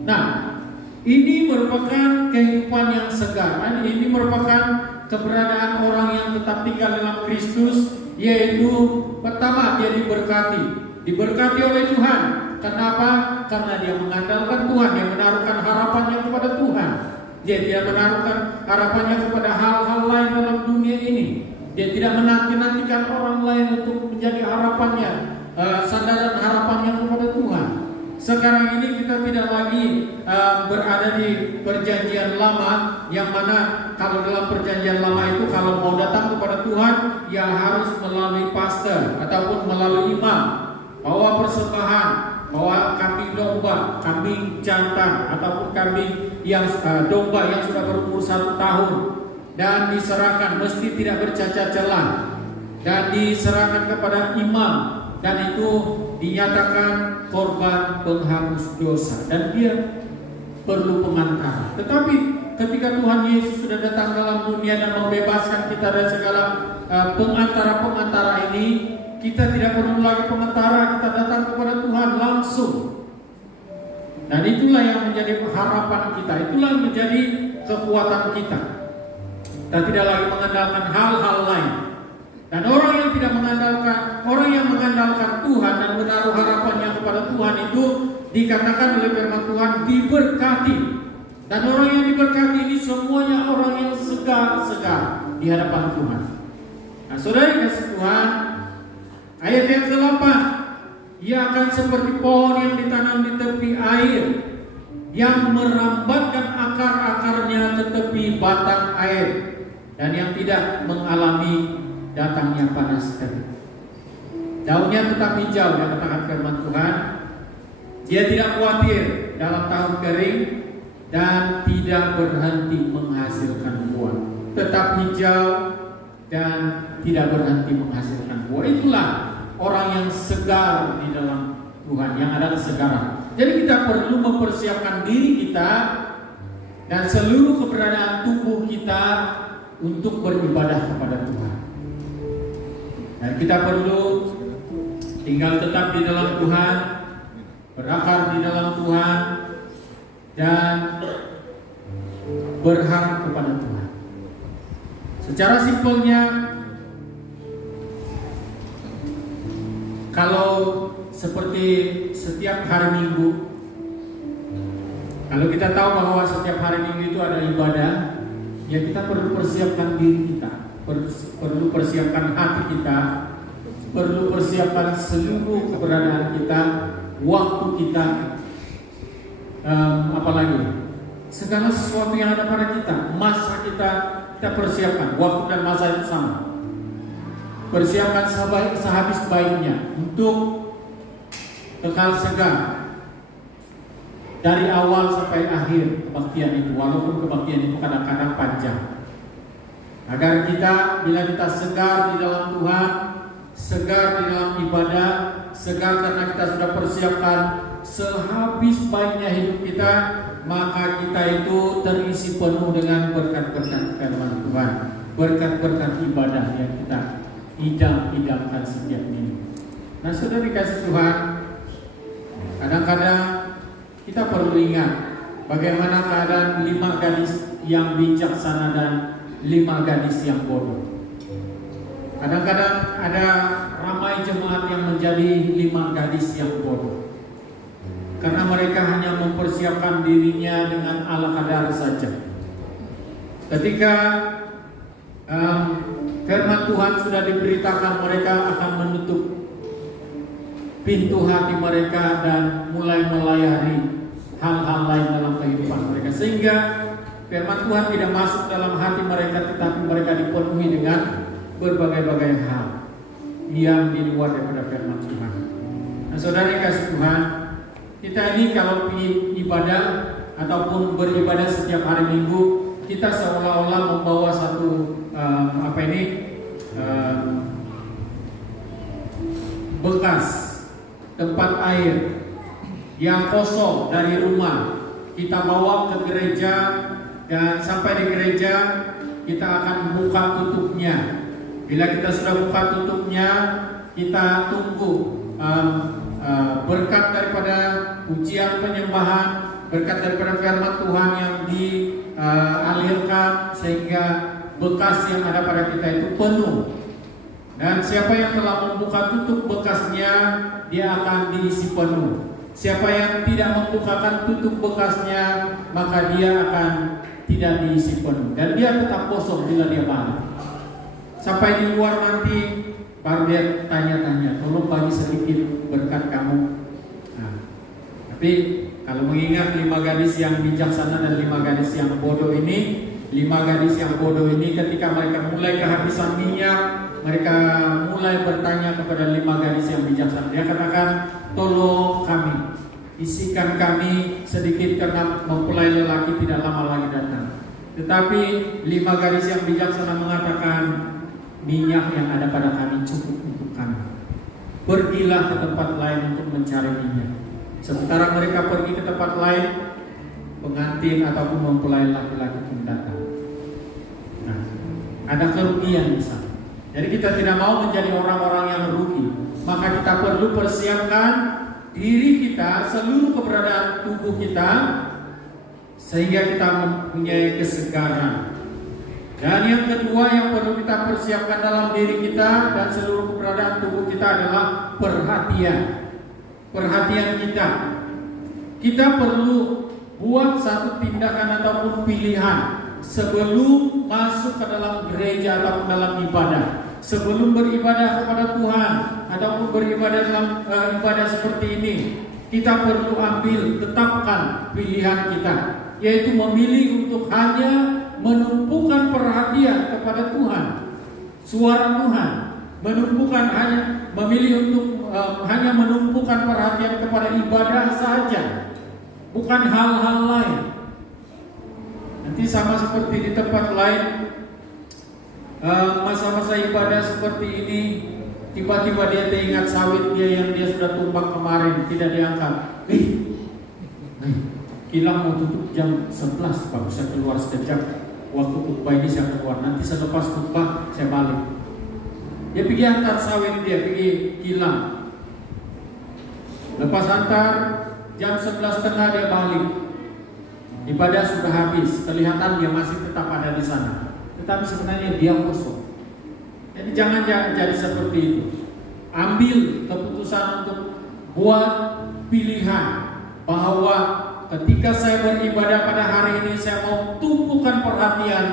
Nah, ini merupakan kehidupan yang segar. Ini merupakan keberadaan orang yang tetap tinggal dalam Kristus, yaitu pertama, dia diberkati oleh Tuhan. Kenapa? Karena dia mengandalkan Tuhan, dia menaruhkan harapannya kepada Tuhan. Dia tidak menaruhkan harapannya kepada hal-hal lain dalam dunia ini. Dia tidak menanti-nantikan orang lain untuk menjadi harapannya, sandaran harapannya kepada Tuhan. Sekarang ini kita tidak lagi berada di perjanjian lama, yang mana kalau dalam perjanjian lama itu kalau mau datang kepada Tuhan, ya harus melalui pastor ataupun melalui imam, bawa persembahan, bawa kambing domba, kambing jantan ataupun kambing yang domba yang sudah berumur 1 tahun, dan diserahkan, mesti tidak bercacat celah, dan diserahkan kepada imam. Dan itu dinyatakan korban penghapus dosa, dan dia perlu pengantar. Tetapi ketika Tuhan Yesus sudah datang dalam dunia dan membebaskan kita dari segala pengantara-pengantara ini, kita tidak perlu lagi pengantara, kita datang kepada Tuhan langsung. Dan itulah yang menjadi harapan kita, itulah yang menjadi kekuatan kita. Kita tidak lagi mengandalkan hal-hal lain. Dan orang yang mengandalkan Tuhan dan menaruh harapannya kepada Tuhan itu dikatakan oleh firman Tuhan diberkati. Dan orang yang diberkati ini semuanya orang yang segar di hadapan Tuhan. Nah, saudara kasih Tuhan, ayat yang ke-8, ia akan seperti pohon yang ditanam di tepi air, yang merambatkan akar-akarnya ke tepi batang air, dan yang tidak mengalami datangnya panas terik. Daunnya tetap hijau, dan katakan firman Tuhan, dia tidak khawatir dalam tahun kering, dan tidak berhenti menghasilkan buah. Tetap hijau dan tidak berhenti menghasilkan buah. Itulah orang yang segar di dalam Tuhan, yang ada kesegaran. Jadi kita perlu mempersiapkan diri kita dan seluruh keberadaan tubuh kita untuk beribadah kepada Tuhan. Dan kita perlu tinggal tetap di dalam Tuhan, berakar di dalam Tuhan, dan berharap kepada Tuhan. Secara simpelnya, kalau seperti setiap hari Minggu, kalau kita tahu bahwa setiap hari Minggu itu ada ibadah, ya kita perlu persiapkan diri kita, perlu persiapkan hati kita, perlu persiapkan seluruh keberadaan kita, waktu kita, apalagi segala sesuatu yang ada pada kita, masa kita persiapkan. Waktu dan masa itu sama. Persiapkan sehabis baiknya untuk kekal segar dari awal sampai akhir kebaktian itu, walaupun kebaktian itu kadang-kadang panjang. Agar kita, bila kita segar di dalam Tuhan, segar di dalam ibadah, segar karena kita sudah persiapkan sehabis baiknya hidup kita, maka kita itu terisi penuh dengan berkat-berkat firman Tuhan, berkat-berkat ibadah yang kita idam-idamkan setiap minggu. Nah, saudara dikasih Tuhan, kadang-kadang kita perlu ingat bagaimana keadaan 5 gadis yang bijaksana dan 5 gadis yang bodoh. Kadang-kadang ada ramai jemaat yang menjadi 5 gadis yang bodoh. Karena mereka hanya mempersiapkan dirinya dengan ala kadar saja. Ketika firman Tuhan sudah diberitakan, mereka akan menutup pintu hati mereka dan mulai melayani hal-hal lain dalam kehidupan mereka, sehingga firman Tuhan tidak masuk dalam hati mereka, tetapi mereka dipenuhi dengan berbagai-bagai hal yang di luar daripada firman Tuhan. Nah, saudara yang kasih Tuhan, kita ini kalau ibadah ataupun beribadah setiap hari Minggu, kita seolah-olah membawa satu bekas tempat air yang kosong dari rumah, kita bawa ke gereja, dan sampai di gereja kita akan buka tutupnya. Bila kita sudah buka tutupnya, kita tunggu berkat daripada pujian penyembahan, berkat daripada firman Tuhan yang dialirkan, sehingga bekas yang ada pada kita itu penuh. Dan siapa yang telah membuka tutup bekasnya, dia akan diisi penuh. Siapa yang tidak membukakan tutup bekasnya, maka dia akan tidak diisi penuh, dan dia tetap kosong bila dia balik. Sampai di luar nanti baru dia tanya-tanya, tolong bagi sedikit berkat kamu. Nah, tapi kalau mengingat 5 gadis yang bijaksana dan 5 gadis yang bodoh ini, 5 gadis yang bodoh ini ketika mereka mulai kehabisan minyak, mereka mulai bertanya kepada 5 gadis yang bijaksana. Dia katakan, tolong kami, isikan kami sedikit karena mempelai lelaki tidak lama lagi datang. Tetapi 5 gadis yang bijaksana mengatakan, minyak yang ada pada kami cukup untuk kami. Pergilah ke tempat lain untuk mencari minyak. Sementara mereka pergi ke tempat lain, pengantin ataupun mempelai laki-laki pun datang. Nah, ada kerugian di sana. Jadi kita tidak mau menjadi orang-orang yang rugi. Maka kita perlu persiapkan diri kita, seluruh keberadaan tubuh kita, sehingga kita mempunyai kesegaran. Dan yang kedua yang perlu kita persiapkan dalam diri kita dan seluruh keberadaan tubuh kita adalah perhatian. Perhatian kita. Kita perlu buat satu tindakan ataupun pilihan sebelum masuk ke dalam gereja atau dalam ibadah. Sebelum beribadah kepada Tuhan ataupun beribadah dalam ibadah seperti ini, kita perlu tetapkan pilihan kita, yaitu memilih untuk hanya menumpukan perhatian kepada Tuhan, suara Tuhan, memilih untuk hanya menumpukan perhatian kepada ibadah saja, bukan hal-hal lain. Nanti sama seperti di tempat lain, masa-masa ibadah seperti ini, tiba-tiba dia teringat sawit dia yang dia sudah tumbak kemarin, tidak diangkat. Kilang mau tutup jam 11, Pak, saya keluar sekejap. Waktu khutbah ini saya keluar, nanti selepas khutbah saya balik. Dia pergi antar sawit, dia pergi kilang. Lepas antar, jam 11.30 dia balik. Ibadah sudah habis, kelihatan dia masih tetap ada di sana. Tetapi sebenarnya dia kosong. Jadi jangan jadi seperti itu. Ambil keputusan untuk buat pilihan bahwa ketika saya beribadah pada hari ini, saya mau tumpukan perhatian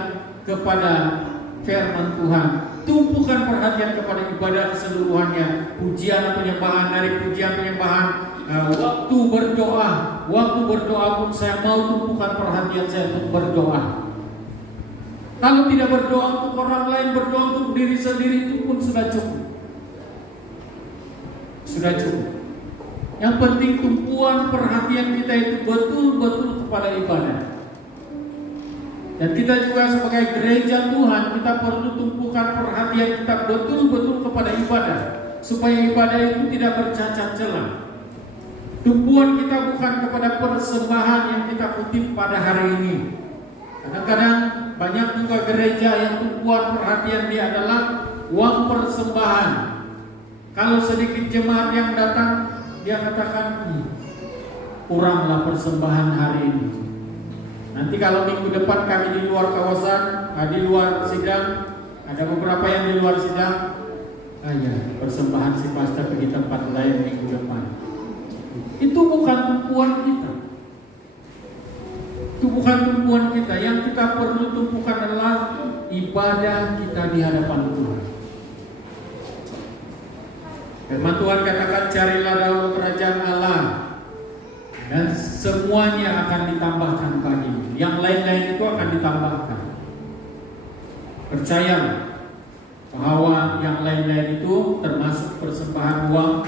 kepada firman Tuhan, tumpukan perhatian kepada ibadah keseluruhannya, pujian penyembahan, dari pujian penyembahan, waktu berdoa pun saya mau tumpukan perhatian saya untuk berdoa. Kalau tidak berdoa untuk orang lain, berdoa untuk diri sendiri itu pun sudah cukup. Sudah cukup. Yang penting tumpuan perhatian kita itu betul-betul kepada ibadah. Dan kita juga sebagai gereja Tuhan, kita perlu tumpukan perhatian kita betul-betul kepada ibadah, supaya ibadah itu tidak bercacat celah. Tumpuan kita bukan kepada persembahan yang kita kutip pada hari ini. Kadang-kadang banyak juga gereja yang tumpuan perhatian dia adalah uang persembahan. Kalau sedikit jemaat yang datang, dia katakan, kuranglah persembahan hari ini. Nanti kalau minggu depan kami di luar kawasan, di luar sidang, ada beberapa yang di luar sidang, persembahan si pastor pergi tempat lain minggu depan. Itu bukan tumpuan kita. Itu bukan tumpuan kita. Yang kita perlu tumpukan adalah ibadah kita di hadapan Tuhan. Firman Tuhan katakan, carilah dahulu kerajaan Allah dan semuanya akan ditambahkan bagimu. Yang lain-lain itu akan ditambahkan. Percaya bahwa yang lain-lain itu termasuk persembahan uang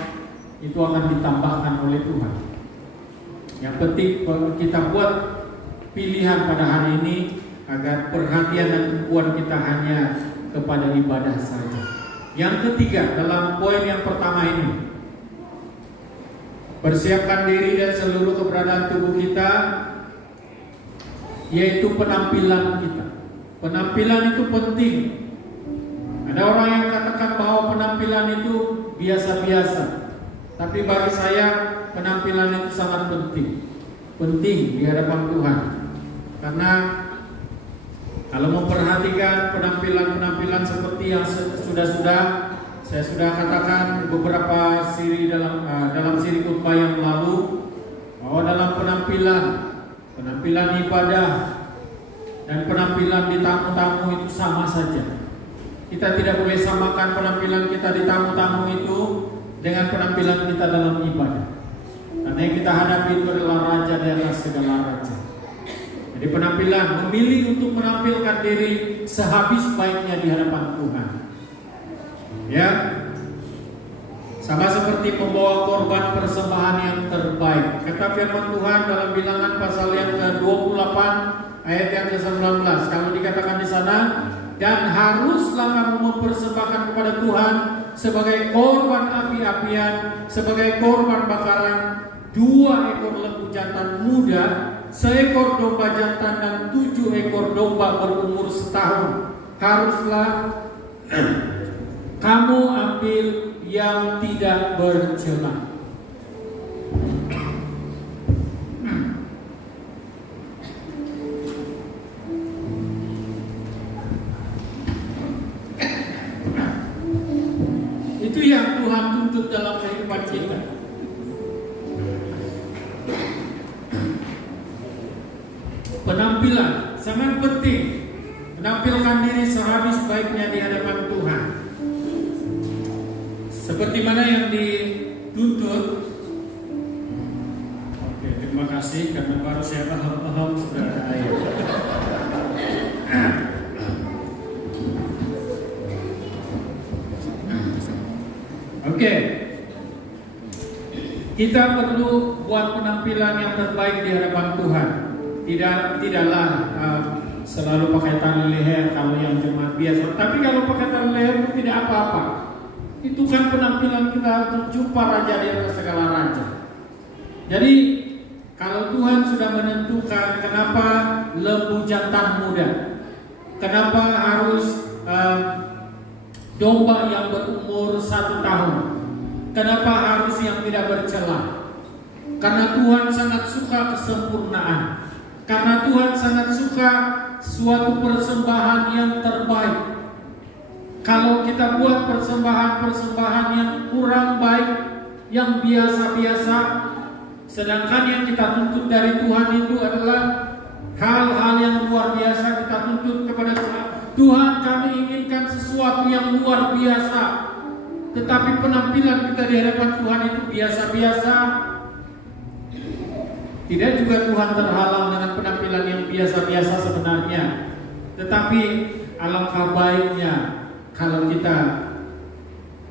itu akan ditambahkan oleh Tuhan. Yang penting kita buat pilihan pada hari ini agar perhatian dan tumpuan kita hanya kepada ibadah saja. Yang ketiga, dalam poin yang pertama ini, persiapkan diri dan seluruh keberadaan tubuh kita, yaitu penampilan kita. Penampilan itu penting. Ada orang yang katakan bahwa penampilan itu biasa-biasa, tapi bagi saya penampilan itu sangat penting. Penting di hadapan Tuhan. Karena kalau memperhatikan penampilan-penampilan seperti yang saya sudah katakan beberapa siri dalam siri khotbah yang lalu, bahwa dalam penampilan ibadah dan penampilan di tamu-tamu itu sama saja. Kita tidak boleh samakan penampilan kita di tamu-tamu itu dengan penampilan kita dalam ibadah. Karena yang kita hadapi itu adalah raja di atas segala raja. Jadi penampilan, memilih untuk menampilkan diri sehabis baiknya di hadapan Tuhan. Ya, sama seperti membawa korban persembahan yang terbaik. Kata firman Tuhan dalam Bilangan pasal yang ke-28 ayat yang ke-19. Kalau dikatakan di sana, dan haruslah kamu mempersembahkan kepada Tuhan sebagai korban api-apian, sebagai korban bakaran 2 ekor lembu jantan muda, 1 ekor domba jantan dan 7 ekor domba berumur setahun. Haruslah kamu ambil yang tidak bercela. Itu yang Tuhan tuntut dalam kehidupan kita. Penampilan sangat penting. Menampilkan diri sehabis baiknya di hadapan Tuhan. Seperti mana yang dituntut. Oke, terima kasih karena baru saya paham sudah ada ayat. Oke, kita perlu buat penampilan yang terbaik di hadapan Tuhan. Tidaklah selalu pakai tali leher kalau yang jemaat biasa. Tapi kalau pakai tali leher itu tidak apa-apa. Itu kan penampilan kita untuk jumpa raja di atas segala raja. Jadi kalau Tuhan sudah menentukan kenapa lembu jantan muda, kenapa harus domba yang berumur 1 tahun, kenapa harus yang tidak bercela? Karena Tuhan sangat suka kesempurnaan. Karena Tuhan sangat suka suatu persembahan yang terbaik. Kalau kita buat persembahan-persembahan yang kurang baik, yang biasa-biasa, sedangkan yang kita tuntut dari Tuhan itu adalah hal-hal yang luar biasa. Kita tuntut kepada Tuhan, Tuhan, kami inginkan sesuatu yang luar biasa. Tetapi penampilan kita di hadapan Tuhan itu biasa-biasa. Tidak juga Tuhan terhalang dengan penampilan yang biasa-biasa sebenarnya. Tetapi alangkah baiknya kalau kita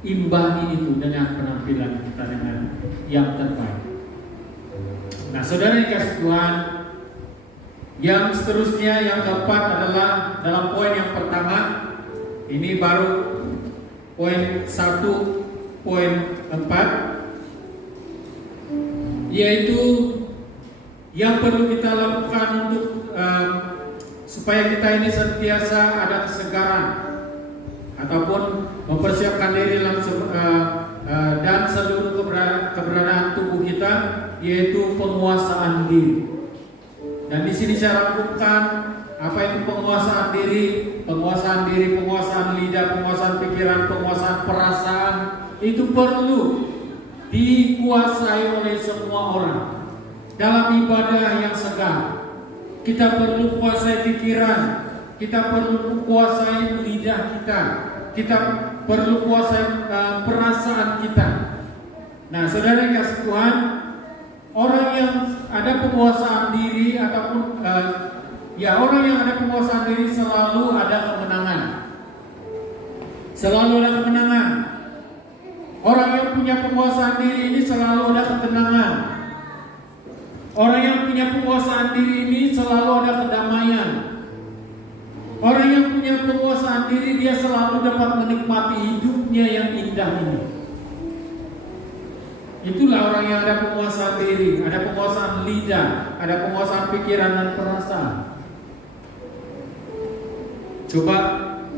imbangi itu dengan penampilan kita dengan yang terbaik. Nah, saudara dikasih Tuhan, yang seterusnya yang keempat adalah dalam poin yang pertama. Ini baru poin 1, poin 4, yaitu yang perlu kita lakukan untuk supaya kita ini sentiasa ada kesegaran ataupun mempersiapkan diri langsung dan seluruh keberadaan tubuh kita, yaitu penguasaan diri. Dan di sini saya rangkumkan apa itu penguasaan diri, penguasaan lidah, penguasaan pikiran, penguasaan perasaan itu perlu dikuasai oleh semua orang. Dalam ibadah yang segar, kita perlu kuasai pikiran, kita perlu kuasai lidah kita perlu kuasai perasaan kita. Nah, saudara yang kasih Tuhan, orang yang ada penguasaan diri ataupun orang yang ada penguasaan diri selalu ada kemenangan. Selalu ada kemenangan. Orang yang punya penguasaan diri ini selalu ada ketenangan. Orang yang punya penguasaan diri ini selalu ada kedamaian. Orang yang punya penguasaan diri, dia selalu dapat menikmati hidupnya yang indah ini. Itulah orang yang ada penguasaan diri, ada penguasaan lidah, ada penguasaan pikiran dan perasaan. Coba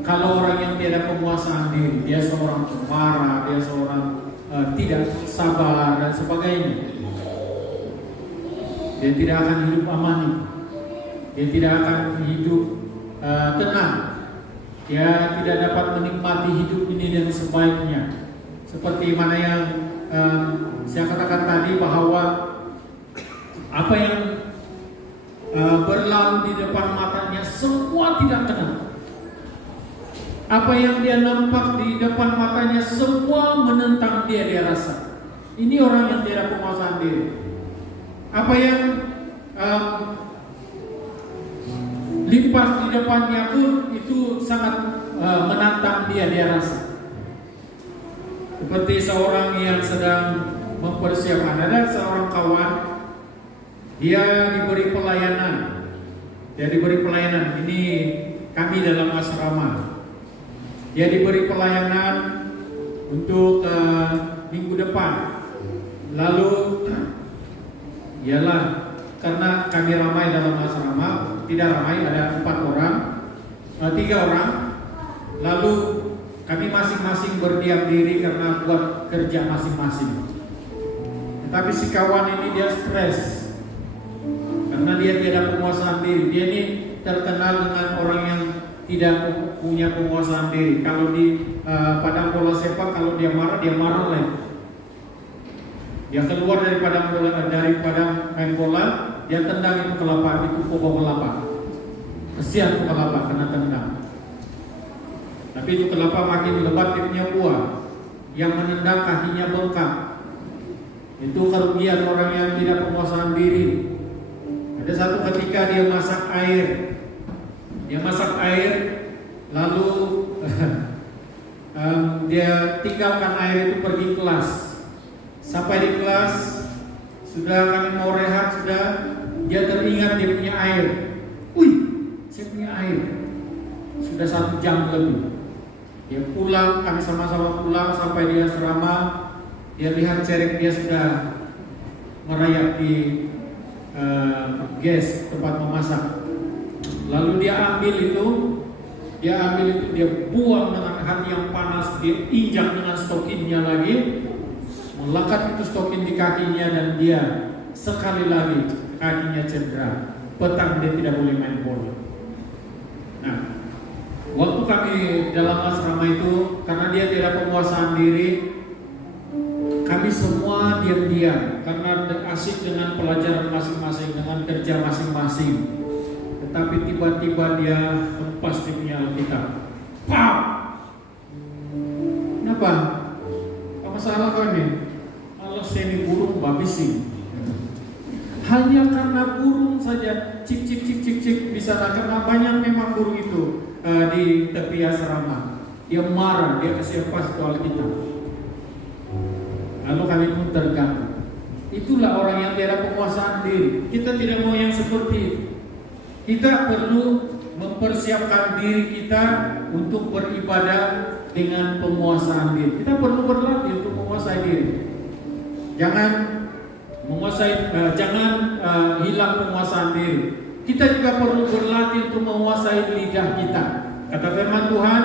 kalau orang yang tidak penguasaan diri, dia seorang pemarah, dia seorang tidak sabar dan sebagainya. Dia tidak akan hidup amani, dia tidak akan hidup tenang, dia tidak dapat menikmati hidup ini dengan sebaiknya. Seperti mana yang saya katakan tadi, bahwa apa yang berlalu di depan matanya semua tidak tenang. Apa yang dia nampak di depan matanya semua menentang dia rasa. Ini orang yang tidak penguasaan diri. Apa yang limpas di depannya pun itu sangat menantang dia rasa. Seperti seorang yang sedang mempersiapkan, ada seorang kawan, dia diberi pelayanan. Ini kami dalam asrama. Dia diberi pelayanan untuk minggu depan. Lalu ialah karena kami ramai dalam asrama, tidak ramai, ada 3 orang. Lalu kami masing-masing berdiam diri karena buat kerja masing-masing. Tetapi si kawan ini dia stres karena dia tidak penguasaan diri. Dia ini terkenal dengan orang yang tidak punya penguasaan diri. Kalau di padang bola sepak, kalau dia marah lagi. Dia keluar dari padang main bola, dia tendang itu kelapa, itu pokok kelapa. Kesian tuh kelapa kena tendang. Tapi itu kelapa makin lebat, dia punya buah. Yang menendang kakinya bengkak. Itu kerugian orang yang tidak penguasaan diri. Ada satu ketika dia masak air, lalu dia tinggalkan air itu, pergi kelas. Sampai di kelas, sudah kami mau rehat, dia teringat dia punya air. Saya punya air. Sudah 1 jam lebih. Dia pulang, kami sama-sama pulang sampai di asrama. Dia lihat cerek dia sudah merayap di gas tempat memasak. Lalu dia ambil itu, dia buang dengan hati yang panas, dia injak dengan stokinnya lagi, melekat itu stokin di kakinya, dan dia sekali lagi kakinya cedera. Petang dia tidak boleh main bola. Nah, waktu kami dalam asrama itu, karena dia tidak penguasaan diri, kami semua diam-diam karena asik dengan pelajaran masing-masing, dengan kerja masing-masing. Tetapi tiba-tiba dia hempas di punya Alkitab. Pam! Kenapa? Apa masalah kau ini? Allah seni burung babisi. Hanya karena burung saja cip bisa tak, karena banyak memang burung itu di tepi asrama. Dia marah, dia kasih lepas itu Alkitab. Lalu kami pun terganggu. Itulah orang yang tidak penguasaan diri. Kita tidak mau yang seperti itu. Kita perlu mempersiapkan diri kita untuk beribadah dengan penguasaan diri. Kita perlu berlatih untuk menguasai diri. Jangan hilang penguasaan diri. Kita juga perlu berlatih untuk menguasai lidah kita. Kata firman Tuhan,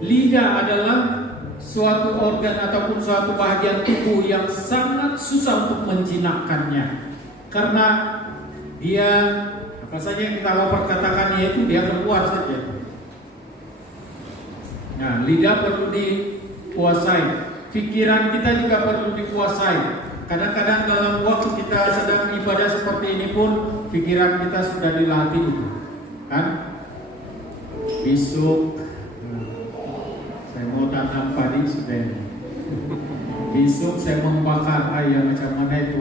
lidah adalah suatu organ ataupun suatu bahagian tubuh yang sangat susah untuk menjinakkannya. Karena dia, apa saja yang kita dapat katakan, yaitu dia keluar saja. Nah, lidah perlu dikuasai, pikiran kita juga perlu dikuasai. Kadang-kadang dalam waktu kita sedang ibadah seperti ini pun pikiran kita sudah dilatih, kan? Besok saya mau tanam padi sudah. Besok saya membakar ayam macam mana itu?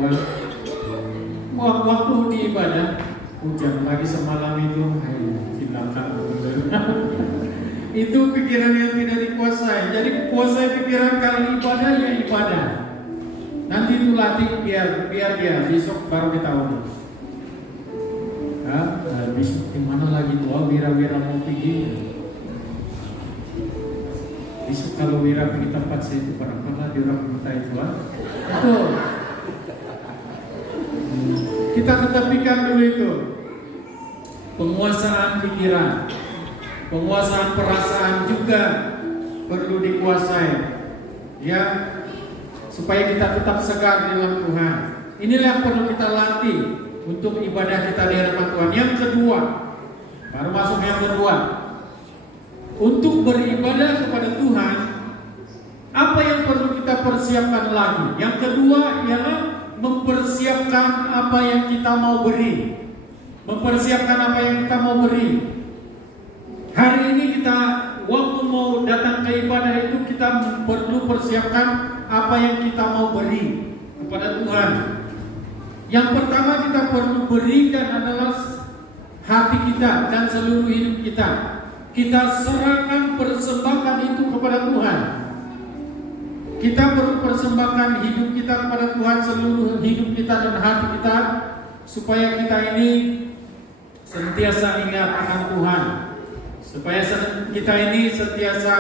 Waktu di ibadah hujan lagi semalam itu, silakan. Itu pikiran yang tidak dikuasai. Jadi kuasai pikiran kalau ibadah ya ibadah. Nanti itu latih biar dia besok baru kita urus. Besok di mana lagi tuh? Wira mau pergi. Besok kalau Wira pergi tempat saya itu barangkali di orang minta itu. Betul. Kita ketepikan dulu itu. Penguasaan pikiran, penguasaan perasaan juga perlu dikuasai. Ya, supaya kita tetap segar dalam Tuhan. Inilah yang perlu kita latih untuk ibadah kita di hadapan Tuhan. Yang kedua, baru masuk yang kedua. Untuk beribadah kepada Tuhan, apa yang perlu kita persiapkan lagi? Yang kedua ialah mempersiapkan apa yang kita mau beri. Mempersiapkan apa yang kita mau beri. Hari ini kita waktu mau datang ke ibadah itu kita perlu persiapkan apa yang kita mau beri kepada Tuhan. Yang pertama kita perlu berikan adalah hati kita dan seluruh hidup kita. Kita serahkan, persembahkan itu kepada Tuhan. Kita perlu persembahkan hidup kita kepada Tuhan, seluruh hidup kita dan hati kita, supaya kita ini senantiasa ingat akan Tuhan, supaya kita ini senantiasa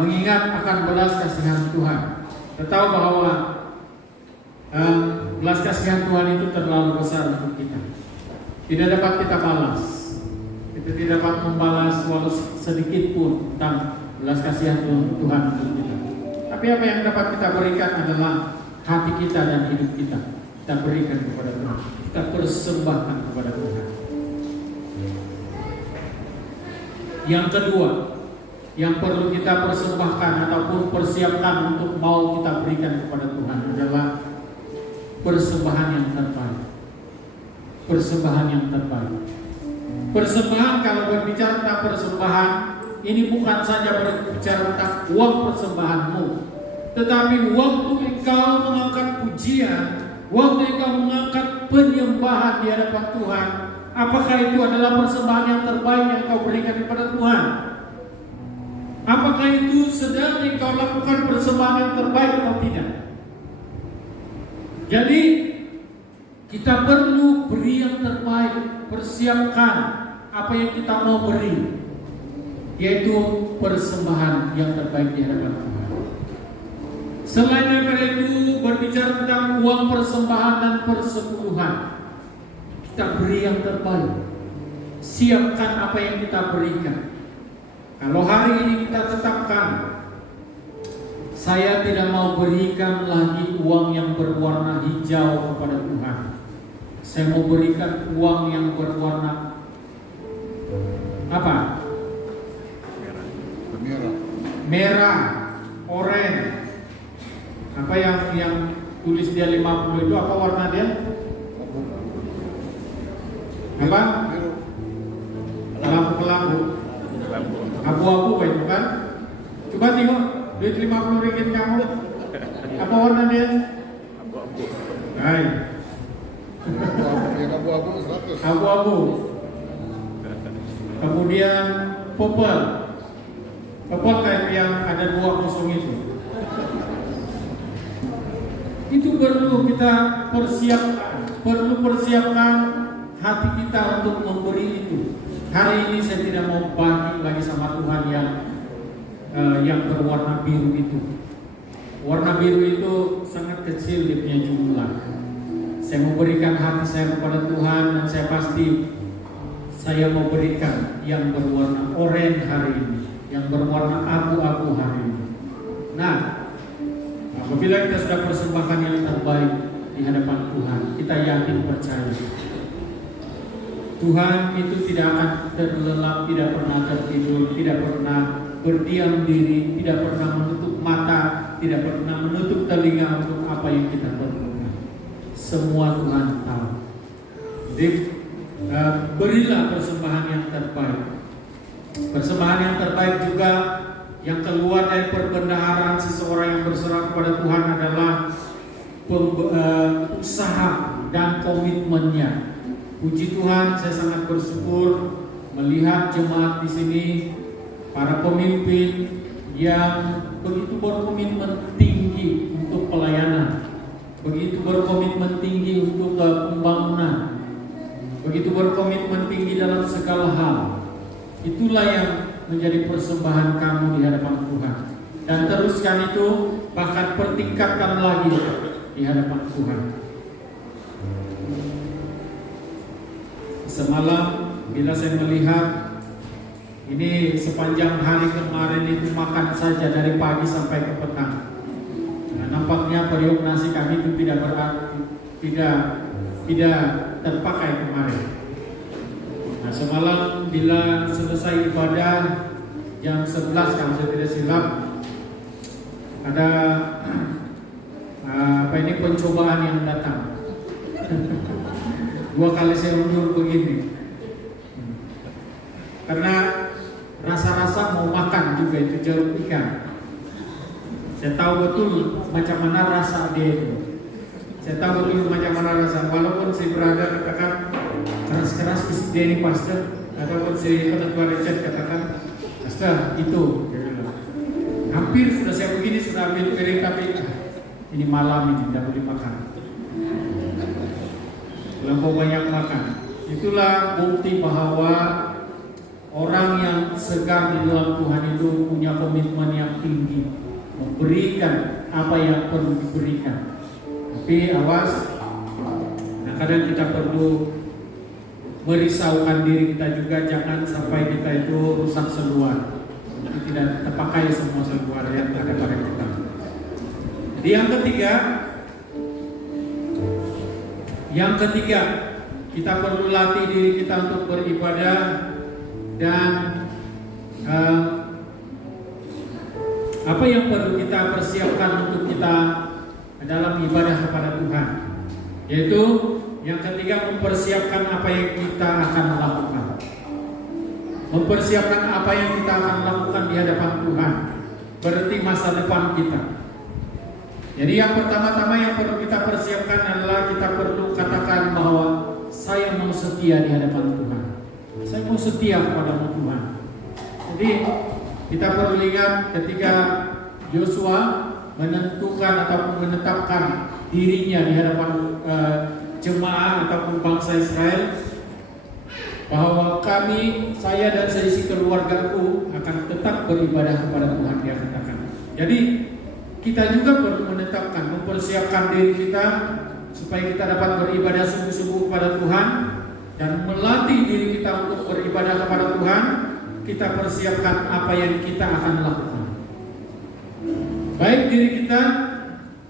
mengingat akan belas kasihan Tuhan. Kita tahu bahwa belas kasihan Tuhan itu terlalu besar untuk kita. Tidak dapat kita balas. Kita tidak dapat membalas walau sedikit pun tentang belas kasihan Tuhan untuk kita. Tapi apa yang dapat kita berikan adalah hati kita dan hidup kita. Kita berikan kepada Tuhan. Kita persembahkan kepada Tuhan. Yang kedua, yang perlu kita persembahkan ataupun persiapkan untuk mau kita berikan kepada Tuhan adalah persembahan yang terbaik. Persembahan yang terbaik. Persembahan, kalau berbicara tentang persembahan, ini bukan saja berbicara tentang uang persembahanmu, tetapi waktu engkau mengangkat pujian, waktu engkau mengangkat penyembahan di hadapan Tuhan, apakah itu adalah persembahan yang terbaik yang kau berikan kepada Tuhan? Apakah itu sedang engkau lakukan persembahan yang terbaik atau tidak? Jadi kita perlu beri yang terbaik, persiapkan apa yang kita mau beri, yaitu persembahan yang terbaik di hadapan Tuhan. Selain daripada itu, berbicara tentang uang persembahan dan persepuluhan, kita beri yang terbaik. Siapkan apa yang kita berikan. Kalau hari ini kita tetapkan, saya tidak mau berikan lagi uang yang berwarna hijau kepada Tuhan. Saya mau berikan uang yang berwarna apa? Merah, oranye. Apa yang tulis dia 50 itu apa warna dia? Apa? Kelambu. Abu-abu itu kan? Coba tengok duit 50 ringgit kamu. Apa warna dia? Abu-abu. Baik. Abu-abu 100. Abu-abu. Kemudian purple. Purple kayak yang ada 2 kosong itu. Itu perlu kita persiapkan hati kita untuk memberi itu. Hari ini saya tidak mau bagi lagi sama Tuhan yang berwarna biru itu. Warna biru itu sangat kecil dia punya jumlah. Saya mau berikan hati saya kepada Tuhan, dan saya pasti saya mau berikan yang berwarna oranye hari ini, yang berwarna abu-abu hari ini. Nah, apabila kita sudah persembahkan yang terbaik di hadapan Tuhan, kita yakin percaya Tuhan itu tidak akan terlelap, tidak pernah tertidur, tidak pernah berdiam diri, tidak pernah menutup mata, tidak pernah menutup telinga untuk apa yang kita perlukan. Semua Tuhan tahu. Jadi berilah persembahan yang terbaik. Persembahan yang terbaik juga yang keluar dari perbendaharaan seseorang yang berserah kepada Tuhan adalah usaha dan komitmennya. Puji Tuhan, saya sangat bersyukur melihat jemaat di sini, para pemimpin yang begitu berkomitmen tinggi untuk pelayanan, begitu berkomitmen tinggi untuk pembangunan, begitu berkomitmen tinggi dalam segala hal. Itulah yang menjadi persembahan kamu di hadapan Tuhan. Dan teruskan itu, bahkan pertingkatkan lagi di hadapan Tuhan. Semalam bila saya melihat ini sepanjang hari kemarin itu makan saja dari pagi sampai ke petang. Nah, nampaknya periuk nasi kami itu tidak terpakai kemarin. Nah, semalam bila selesai ibadah jam 11 kalau saya tidak silap, ada pencobaan yang datang. 2 kali saya undur begini, karena rasa-rasa mau makan juga itu jeruk ikan. Saya tahu betul macam mana rasa dia itu. Saya tahu betul macam mana rasa. Walaupun saya berada katakan keras-keras dia ini pastor, ataupun si ketua Richard katakan pastor itu. Hampir sudah saya begini, sudah ambil piring, tapi ini malam ini tidak boleh makan. Terlampau banyak makan. Itulah bukti bahwa orang yang segar di dalam Tuhan itu punya komitmen yang tinggi, memberikan apa yang perlu diberikan. Tapi awas, kadang kita perlu merisaukan diri kita juga, jangan sampai kita itu rusak seluar, tidak terpakai semua seluar yang ada pada kita. Jadi yang ketiga, kita perlu latih diri kita untuk beribadah dan apa yang perlu kita persiapkan untuk kita dalam ibadah kepada Tuhan, yaitu yang ketiga, mempersiapkan apa yang kita akan lakukan. Mempersiapkan apa yang kita akan lakukan di hadapan Tuhan, berarti masa depan kita. Jadi yang pertama-tama yang perlu kita persiapkan adalah kita perlu katakan bahwa saya mau setia di hadapan Tuhan. Saya mau setia kepada Tuhan. Jadi kita perlu lihat ketika Yosua menentukan ataupun menetapkan dirinya di hadapan jemaah ataupun bangsa Israel, bahwa saya dan seisi keluargaku akan tetap beribadah kepada Tuhan, dia katakan. Jadi kita juga perlu menetapkan, mempersiapkan diri kita supaya kita dapat beribadah sungguh-sungguh kepada Tuhan dan melatih diri kita untuk beribadah kepada Tuhan. Kita persiapkan apa yang kita akan lakukan, baik diri kita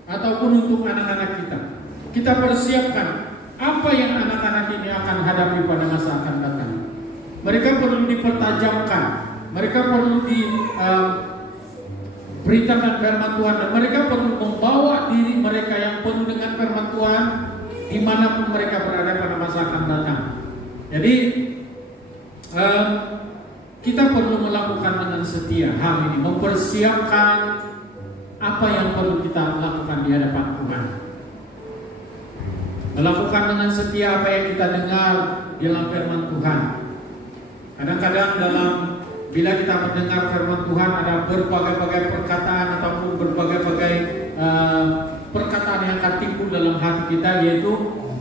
ataupun untuk anak-anak kita. Kita persiapkan apa yang anak-anak ini akan hadapi pada masa akan datang. Mereka perlu dipertajamkan, mereka perlu beritakan firman Tuhan, dan mereka perlu membawa diri mereka yang penuh dengan firman Tuhan dimanapun mereka berada pada masa akan datang. Jadi kita perlu melakukan dengan setia hal ini, mempersiapkan apa yang perlu kita lakukan di hadapan Tuhan. Melakukan dengan setia apa yang kita dengar dalam firman Tuhan. Kadang-kadang bila kita mendengar firman Tuhan, ada berbagai-bagai perkataan ataupun berbagai-bagai perkataan yang akan timbul dalam hati kita, yaitu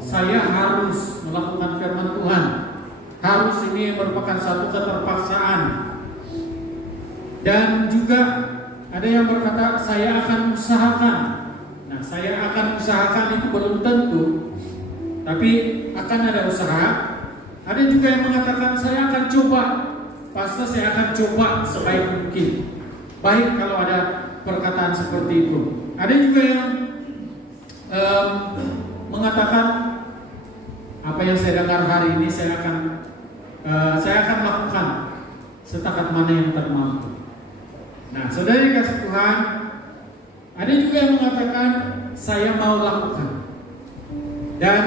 saya harus melakukan firman Tuhan. Harus ini merupakan satu keterpaksaan. Dan juga ada yang berkata saya akan usahakan. Nah, saya akan usahakan itu belum tentu, tapi akan ada usaha. Ada juga yang mengatakan saya akan coba. Pastor, saya akan coba sebaik mungkin. Baik kalau ada perkataan seperti itu. Ada juga yang mengatakan apa yang saya dengar hari ini saya akan lakukan setakat mana yang termampu. Nah, saudara dikasih Tuhan, ada juga yang mengatakan saya mau lakukan. Dan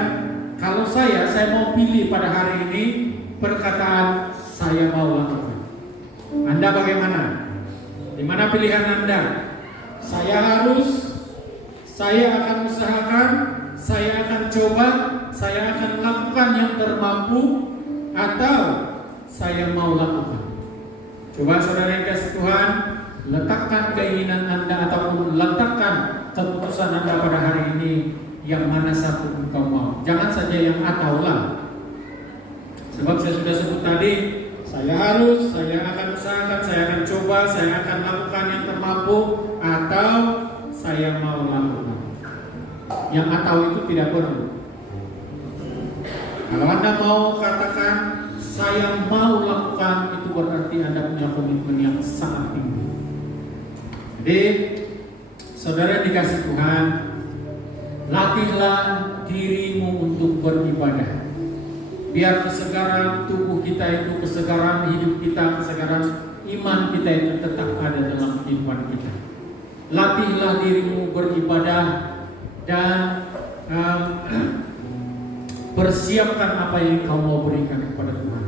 kalau saya mau pilih pada hari ini perkataan saya mau lakukan. Anda bagaimana? Di mana pilihan Anda? Saya akan usahakan, saya akan coba, saya akan lakukan yang termampu, atau saya mau lakukan. Coba saudara yang kasih Tuhan, letakkan keinginan Anda ataupun letakkan keputusan Anda pada hari ini, yang mana satu engkau mau. Jangan saja yang ataulah. Sebab saya sudah sebut tadi, saya akan usahakan, saya akan coba, saya akan lakukan yang termampu, atau saya mau lakukan. Yang atau itu tidak perlu. Kalau Anda mau katakan saya mau lakukan, itu berarti Anda punya komitmen yang sangat tinggi. Jadi, saudara dikasih Tuhan, latihlah dirimu untuk beribadah. Biar kesegaran tubuh kita itu, kesegaran hidup kita, kesegaran iman kita itu tetap ada dalam kehidupan kita. Latihlah dirimu beribadah dan persiapkan apa yang kau mau berikan kepada Tuhan.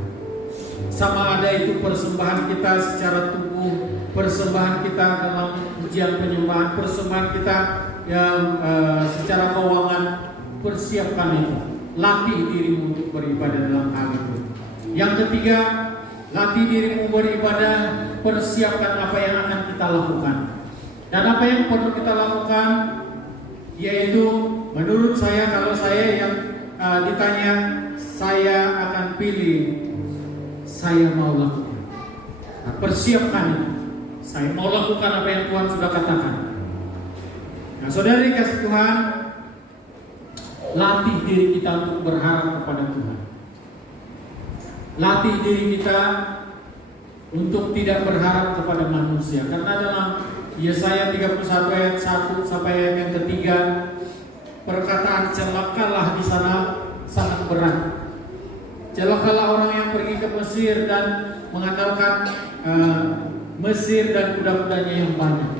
Sama ada itu persembahan kita secara tubuh, persembahan kita dalam ujian penyembahan, persembahan kita yang secara keuangan, persiapkan itu. Latih dirimu untuk beribadah dalam hal itu. Yang ketiga, latih dirimu beribadah, persiapkan apa yang akan kita lakukan. Dan apa yang perlu kita lakukan, yaitu menurut saya, kalau saya yang ditanya, saya akan pilih saya mau lakukan. Nah, persiapkan itu. Saya mau lakukan apa yang Tuhan sudah katakan. Nah, saudara dikasih Tuhan, latih diri kita untuk berharap kepada Tuhan. Latih diri kita untuk tidak berharap kepada manusia. Karena dalam Yesaya 31 ayat 1 sampai ayat yang ketiga, perkataan celakalah di sana sangat berat. Celakalah orang yang pergi ke Mesir dan mengandalkan Mesir dan kuda-kudanya yang banyak.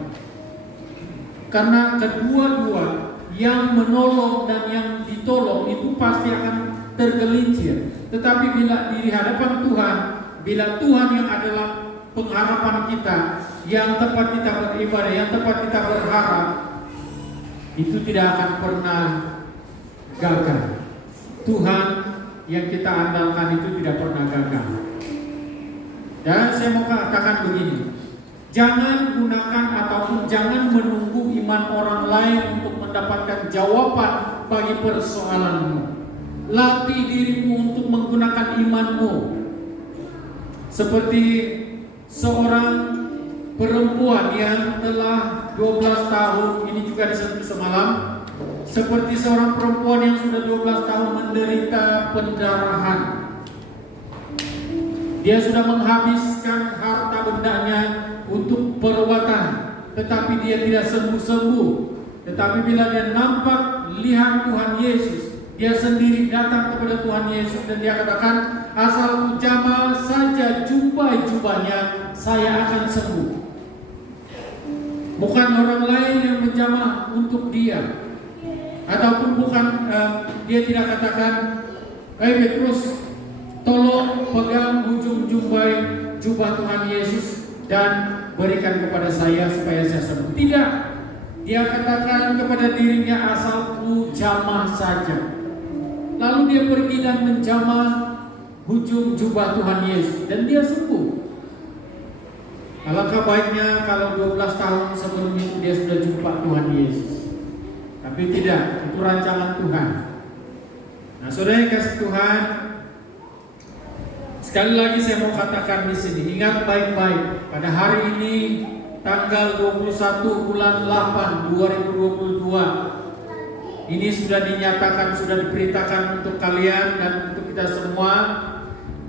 Karena kedua-dua, yang menolong dan yang ditolong itu pasti akan tergelincir. Tetapi bila di hadapan Tuhan, bila Tuhan yang adalah pengharapan kita, yang tempat kita beribadah, yang tempat kita berharap, itu tidak akan pernah gagal. Tuhan yang kita andalkan itu tidak pernah gagal. Dan saya mau katakan begini, jangan gunakan ataupun jangan menunggu iman orang lain untuk mendapatkan jawaban bagi persoalanmu. Latih dirimu untuk menggunakan imanmu. Seperti seorang perempuan yang telah 12 tahun, ini juga disentuh semalam, seperti seorang perempuan yang sudah 12 tahun menderita pendarahan. Dia sudah menghabiskan harta bendanya untuk perawatan, tetapi dia tidak sembuh-sembuh. Tetapi bila dia nampak, lihat Tuhan Yesus, dia sendiri datang kepada Tuhan Yesus dan dia katakan, asal ku jamah saja jubah-jubahnya, saya akan sembuh. Bukan orang lain yang menjamah untuk dia, ataupun bukan dia tidak katakan, Petrus, tolong pegang ujung jubah Tuhan Yesus dan berikan kepada saya supaya saya sembuh. Tidak. Dia katakan kepada dirinya, asal ku jamah saja. Lalu dia pergi dan menjamah ujung jubah Tuhan Yesus dan dia sembuh. Alangkah baiknya kalau 12 tahun sebelum itu dia sudah jumpa Tuhan Yesus. Tapi tidak, itu rancangan Tuhan. Nah, saudara yang kasih Tuhan, sekali lagi saya mau katakan di sini, ingat baik-baik, pada hari ini tanggal 21 bulan 8 2022 ini sudah dinyatakan, sudah diberitakan untuk kalian dan untuk kita semua.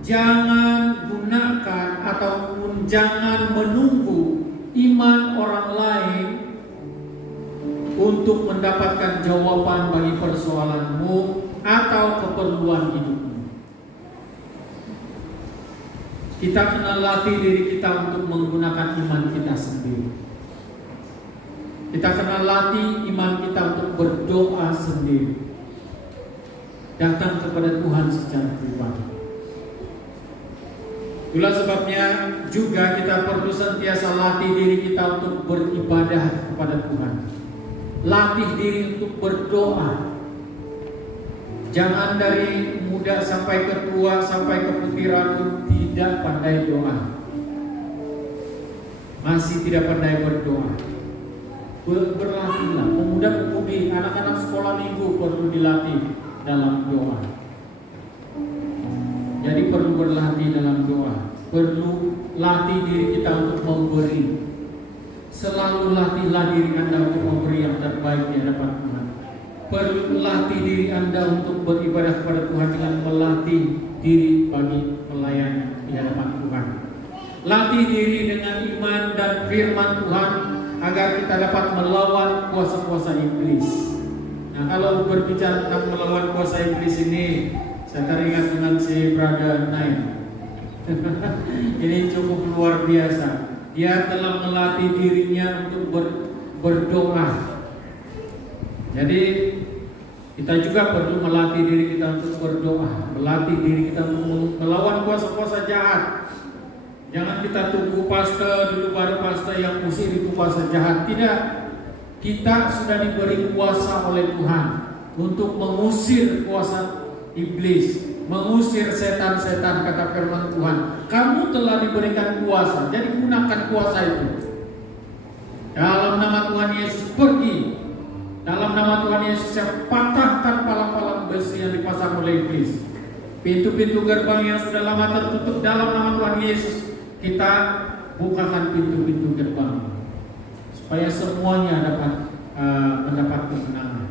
Jangan gunakan ataupun jangan menunggu iman orang lain untuk mendapatkan jawaban bagi persoalanmu, atau atau keperluan hidupmu. Kita kena latih diri kita untuk menggunakan iman kita sendiri. Kita kena latih iman kita untuk berdoa sendiri, datang kepada Tuhan secara pribadi. Itulah sebabnya juga kita perlu sentiasa latih diri kita untuk beribadah kepada Tuhan. Latih diri untuk berdoa. Jangan dari muda sampai ke tua, sampai ke putih rambut tidak pandai doa, masih tidak pandai berdoa. Berlatihlah. Pemuda-pemudi, anak-anak sekolah minggu perlu dilatih dalam doa. Jadi perlu berlatih dalam doa. Perlu latih diri kita untuk memberi. Selalu latihlah diri Anda untuk memberi yang terbaik di hadapan Tuhan. Perlu latih diri Anda untuk beribadah kepada Tuhan dengan melatih diri bagi pelayan di hadapan Tuhan. Latih diri dengan iman dan firman Tuhan agar kita dapat melawan kuasa-kuasa iblis. Nah, kalau berbicara tentang melawan kuasa iblis ini, saya teringat dengan si Brother Nain. Ini cukup luar biasa. Dia telah melatih dirinya untuk berdoa. Jadi kita juga perlu melatih diri kita untuk berdoa, melatih diri kita untuk melawan kuasa-kuasa jahat. Jangan kita tunggu pastor dulu baru pastor yang usir itu kuasa jahat. Tidak. Kita sudah diberi kuasa oleh Tuhan untuk mengusir kuasa iblis, mengusir setan-setan, kata firman Tuhan. Kamu telah diberikan kuasa, jadi gunakan kuasa itu. Dalam nama Tuhan Yesus pergi. Dalam nama Tuhan Yesus yang patahkan palang-palang besi yang dipasang oleh iblis. Pintu-pintu gerbang yang sudah lama tertutup dalam nama Tuhan Yesus, kita bukakan pintu-pintu gerbang supaya semuanya dapat mendapat kemenangan.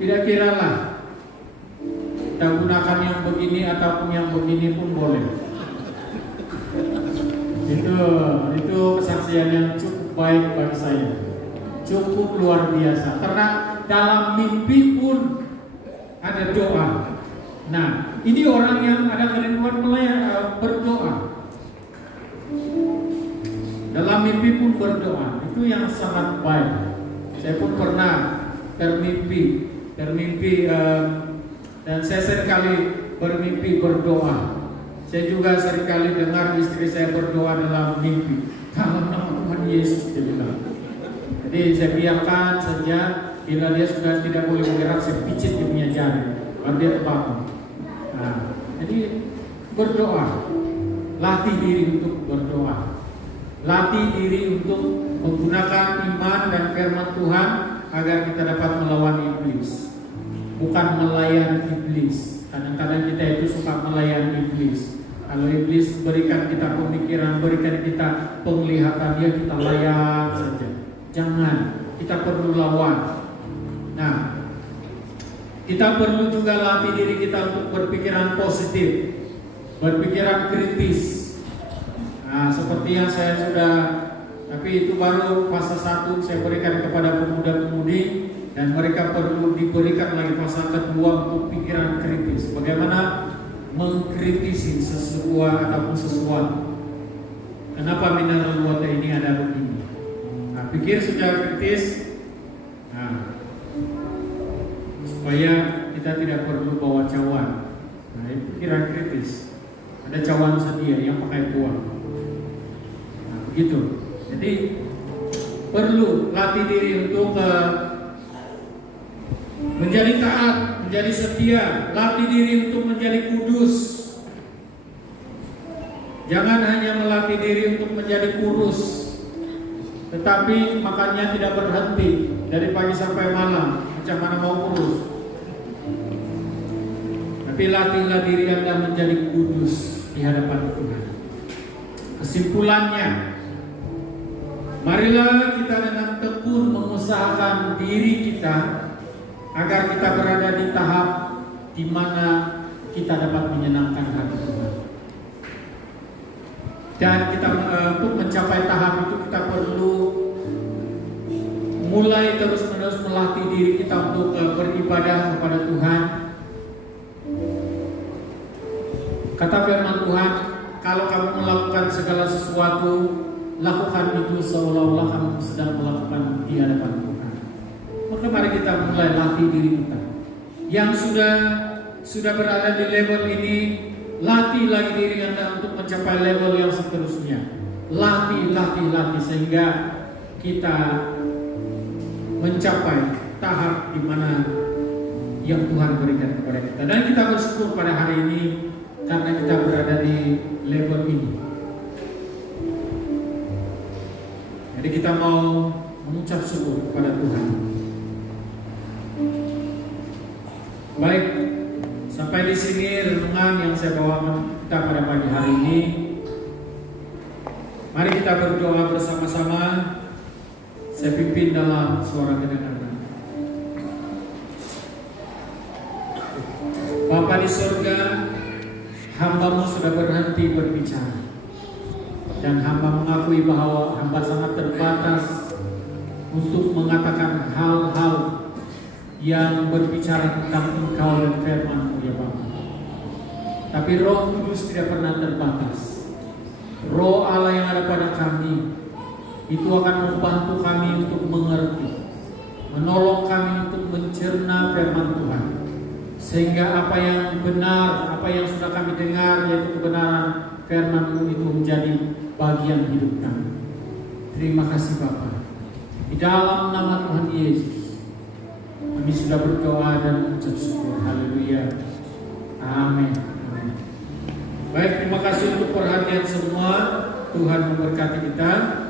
Tidak kiralah kita gunakan yang begini ataupun yang begini pun boleh. Itu kesaksian yang cukup baik bagi saya. Cukup luar biasa, karena dalam mimpi pun ada doa. Nah, ini orang yang ada kerinduan berdoa. Dalam mimpi pun berdoa, itu yang sangat baik. Saya pun pernah termimpi dan saya seringkali bermimpi berdoa. Saya juga seringkali dengar istri saya berdoa dalam mimpi. Dalam nama Tuhan Yesus, dia bilang. Jadi saya biarkan saja, bila dia sudah tidak boleh bergerak, saya picit dia punya jari, baru dia terbangun. Nah, jadi berdoa, latih diri untuk berdoa, latih diri untuk menggunakan iman dan firman Tuhan agar kita dapat melawan iblis, bukan melayan iblis. Kadang-kadang kita itu suka melayan iblis. Kalau iblis berikan kita pemikiran, berikan kita penglihatan, dia kita layan saja. Jangan, kita perlu lawan. Nah, kita perlu juga latih diri kita untuk berpikiran positif, berpikiran kritis. Nah, seperti yang saya sudah, tapi itu baru fase 1 saya berikan kepada pemuda-pemudi, dan mereka perlu diberikan lagi fase kedua untuk pikiran kritis. Bagaimana mengkritisi sesuatu ataupun sesuatu. Kenapa mineral water ini ada begini? Nah, pikir secara kritis, supaya kita tidak perlu bawa cawan. Nah, itu pikiran kritis. Ada cawan sedia yang pakai buah. Nah, begitu. Jadi perlu latih diri untuk menjadi taat, menjadi setia, latih diri untuk menjadi kudus. Jangan hanya melatih diri untuk menjadi kurus, tetapi makannya tidak berhenti dari pagi sampai malam, macam mana mau kurus. Tapi latihlah diri Anda menjadi kudus di hadapan Tuhan. Kesimpulannya, marilah kita dengan tekun mengusahakan diri kita agar kita berada di tahap di mana kita dapat menyenangkan hati Tuhan. Dan kita untuk mencapai tahap itu kita perlu mulai terus-menerus melatih diri kita untuk beribadah kepada Tuhan. Kata firman Tuhan, kalau kamu melakukan segala sesuatu, lakukan itu seolah-olah kamu sedang melakukan di hadapan Tuhan. Maka mari kita mulai latih diri kita. Yang sudah berada di level ini, latih lagi diri Anda untuk mencapai level yang seterusnya. Latih sehingga kita mencapai tahap di mana yang Tuhan berikan kepada kita. Dan kita bersyukur pada hari ini karena kita berada di level ini. Jadi kita mau mengucap syukur kepada Tuhan. Baik, sampai di sini renungan yang saya bawakan kita pada pagi hari ini. Mari kita berdoa bersama-sama. Saya pimpin dalam suara kedengaran. Bapa di surga, hamba-Mu sudah berhenti berbicara. Dan hamba mengakui bahwa hamba sangat terbatas untuk mengatakan hal-hal yang berbicara tentang Engkau dan firman-Mu ya Bapa. Tapi Roh Kudus tidak pernah terbatas. Roh Allah yang ada pada kami itu akan membantu kami untuk mengerti, menolong kami untuk mencerna firman Tuhan, sehingga apa yang benar, apa yang sudah kami dengar, yaitu kebenaran firman-Mu itu menjadi bagian hidup kami. Terima kasih Bapa. Di dalam nama Tuhan Yesus kami sudah berdoa dan mengucap syukur. Haleluya. Amin. Baik, terima kasih untuk perhatian semua. Tuhan memberkati kita.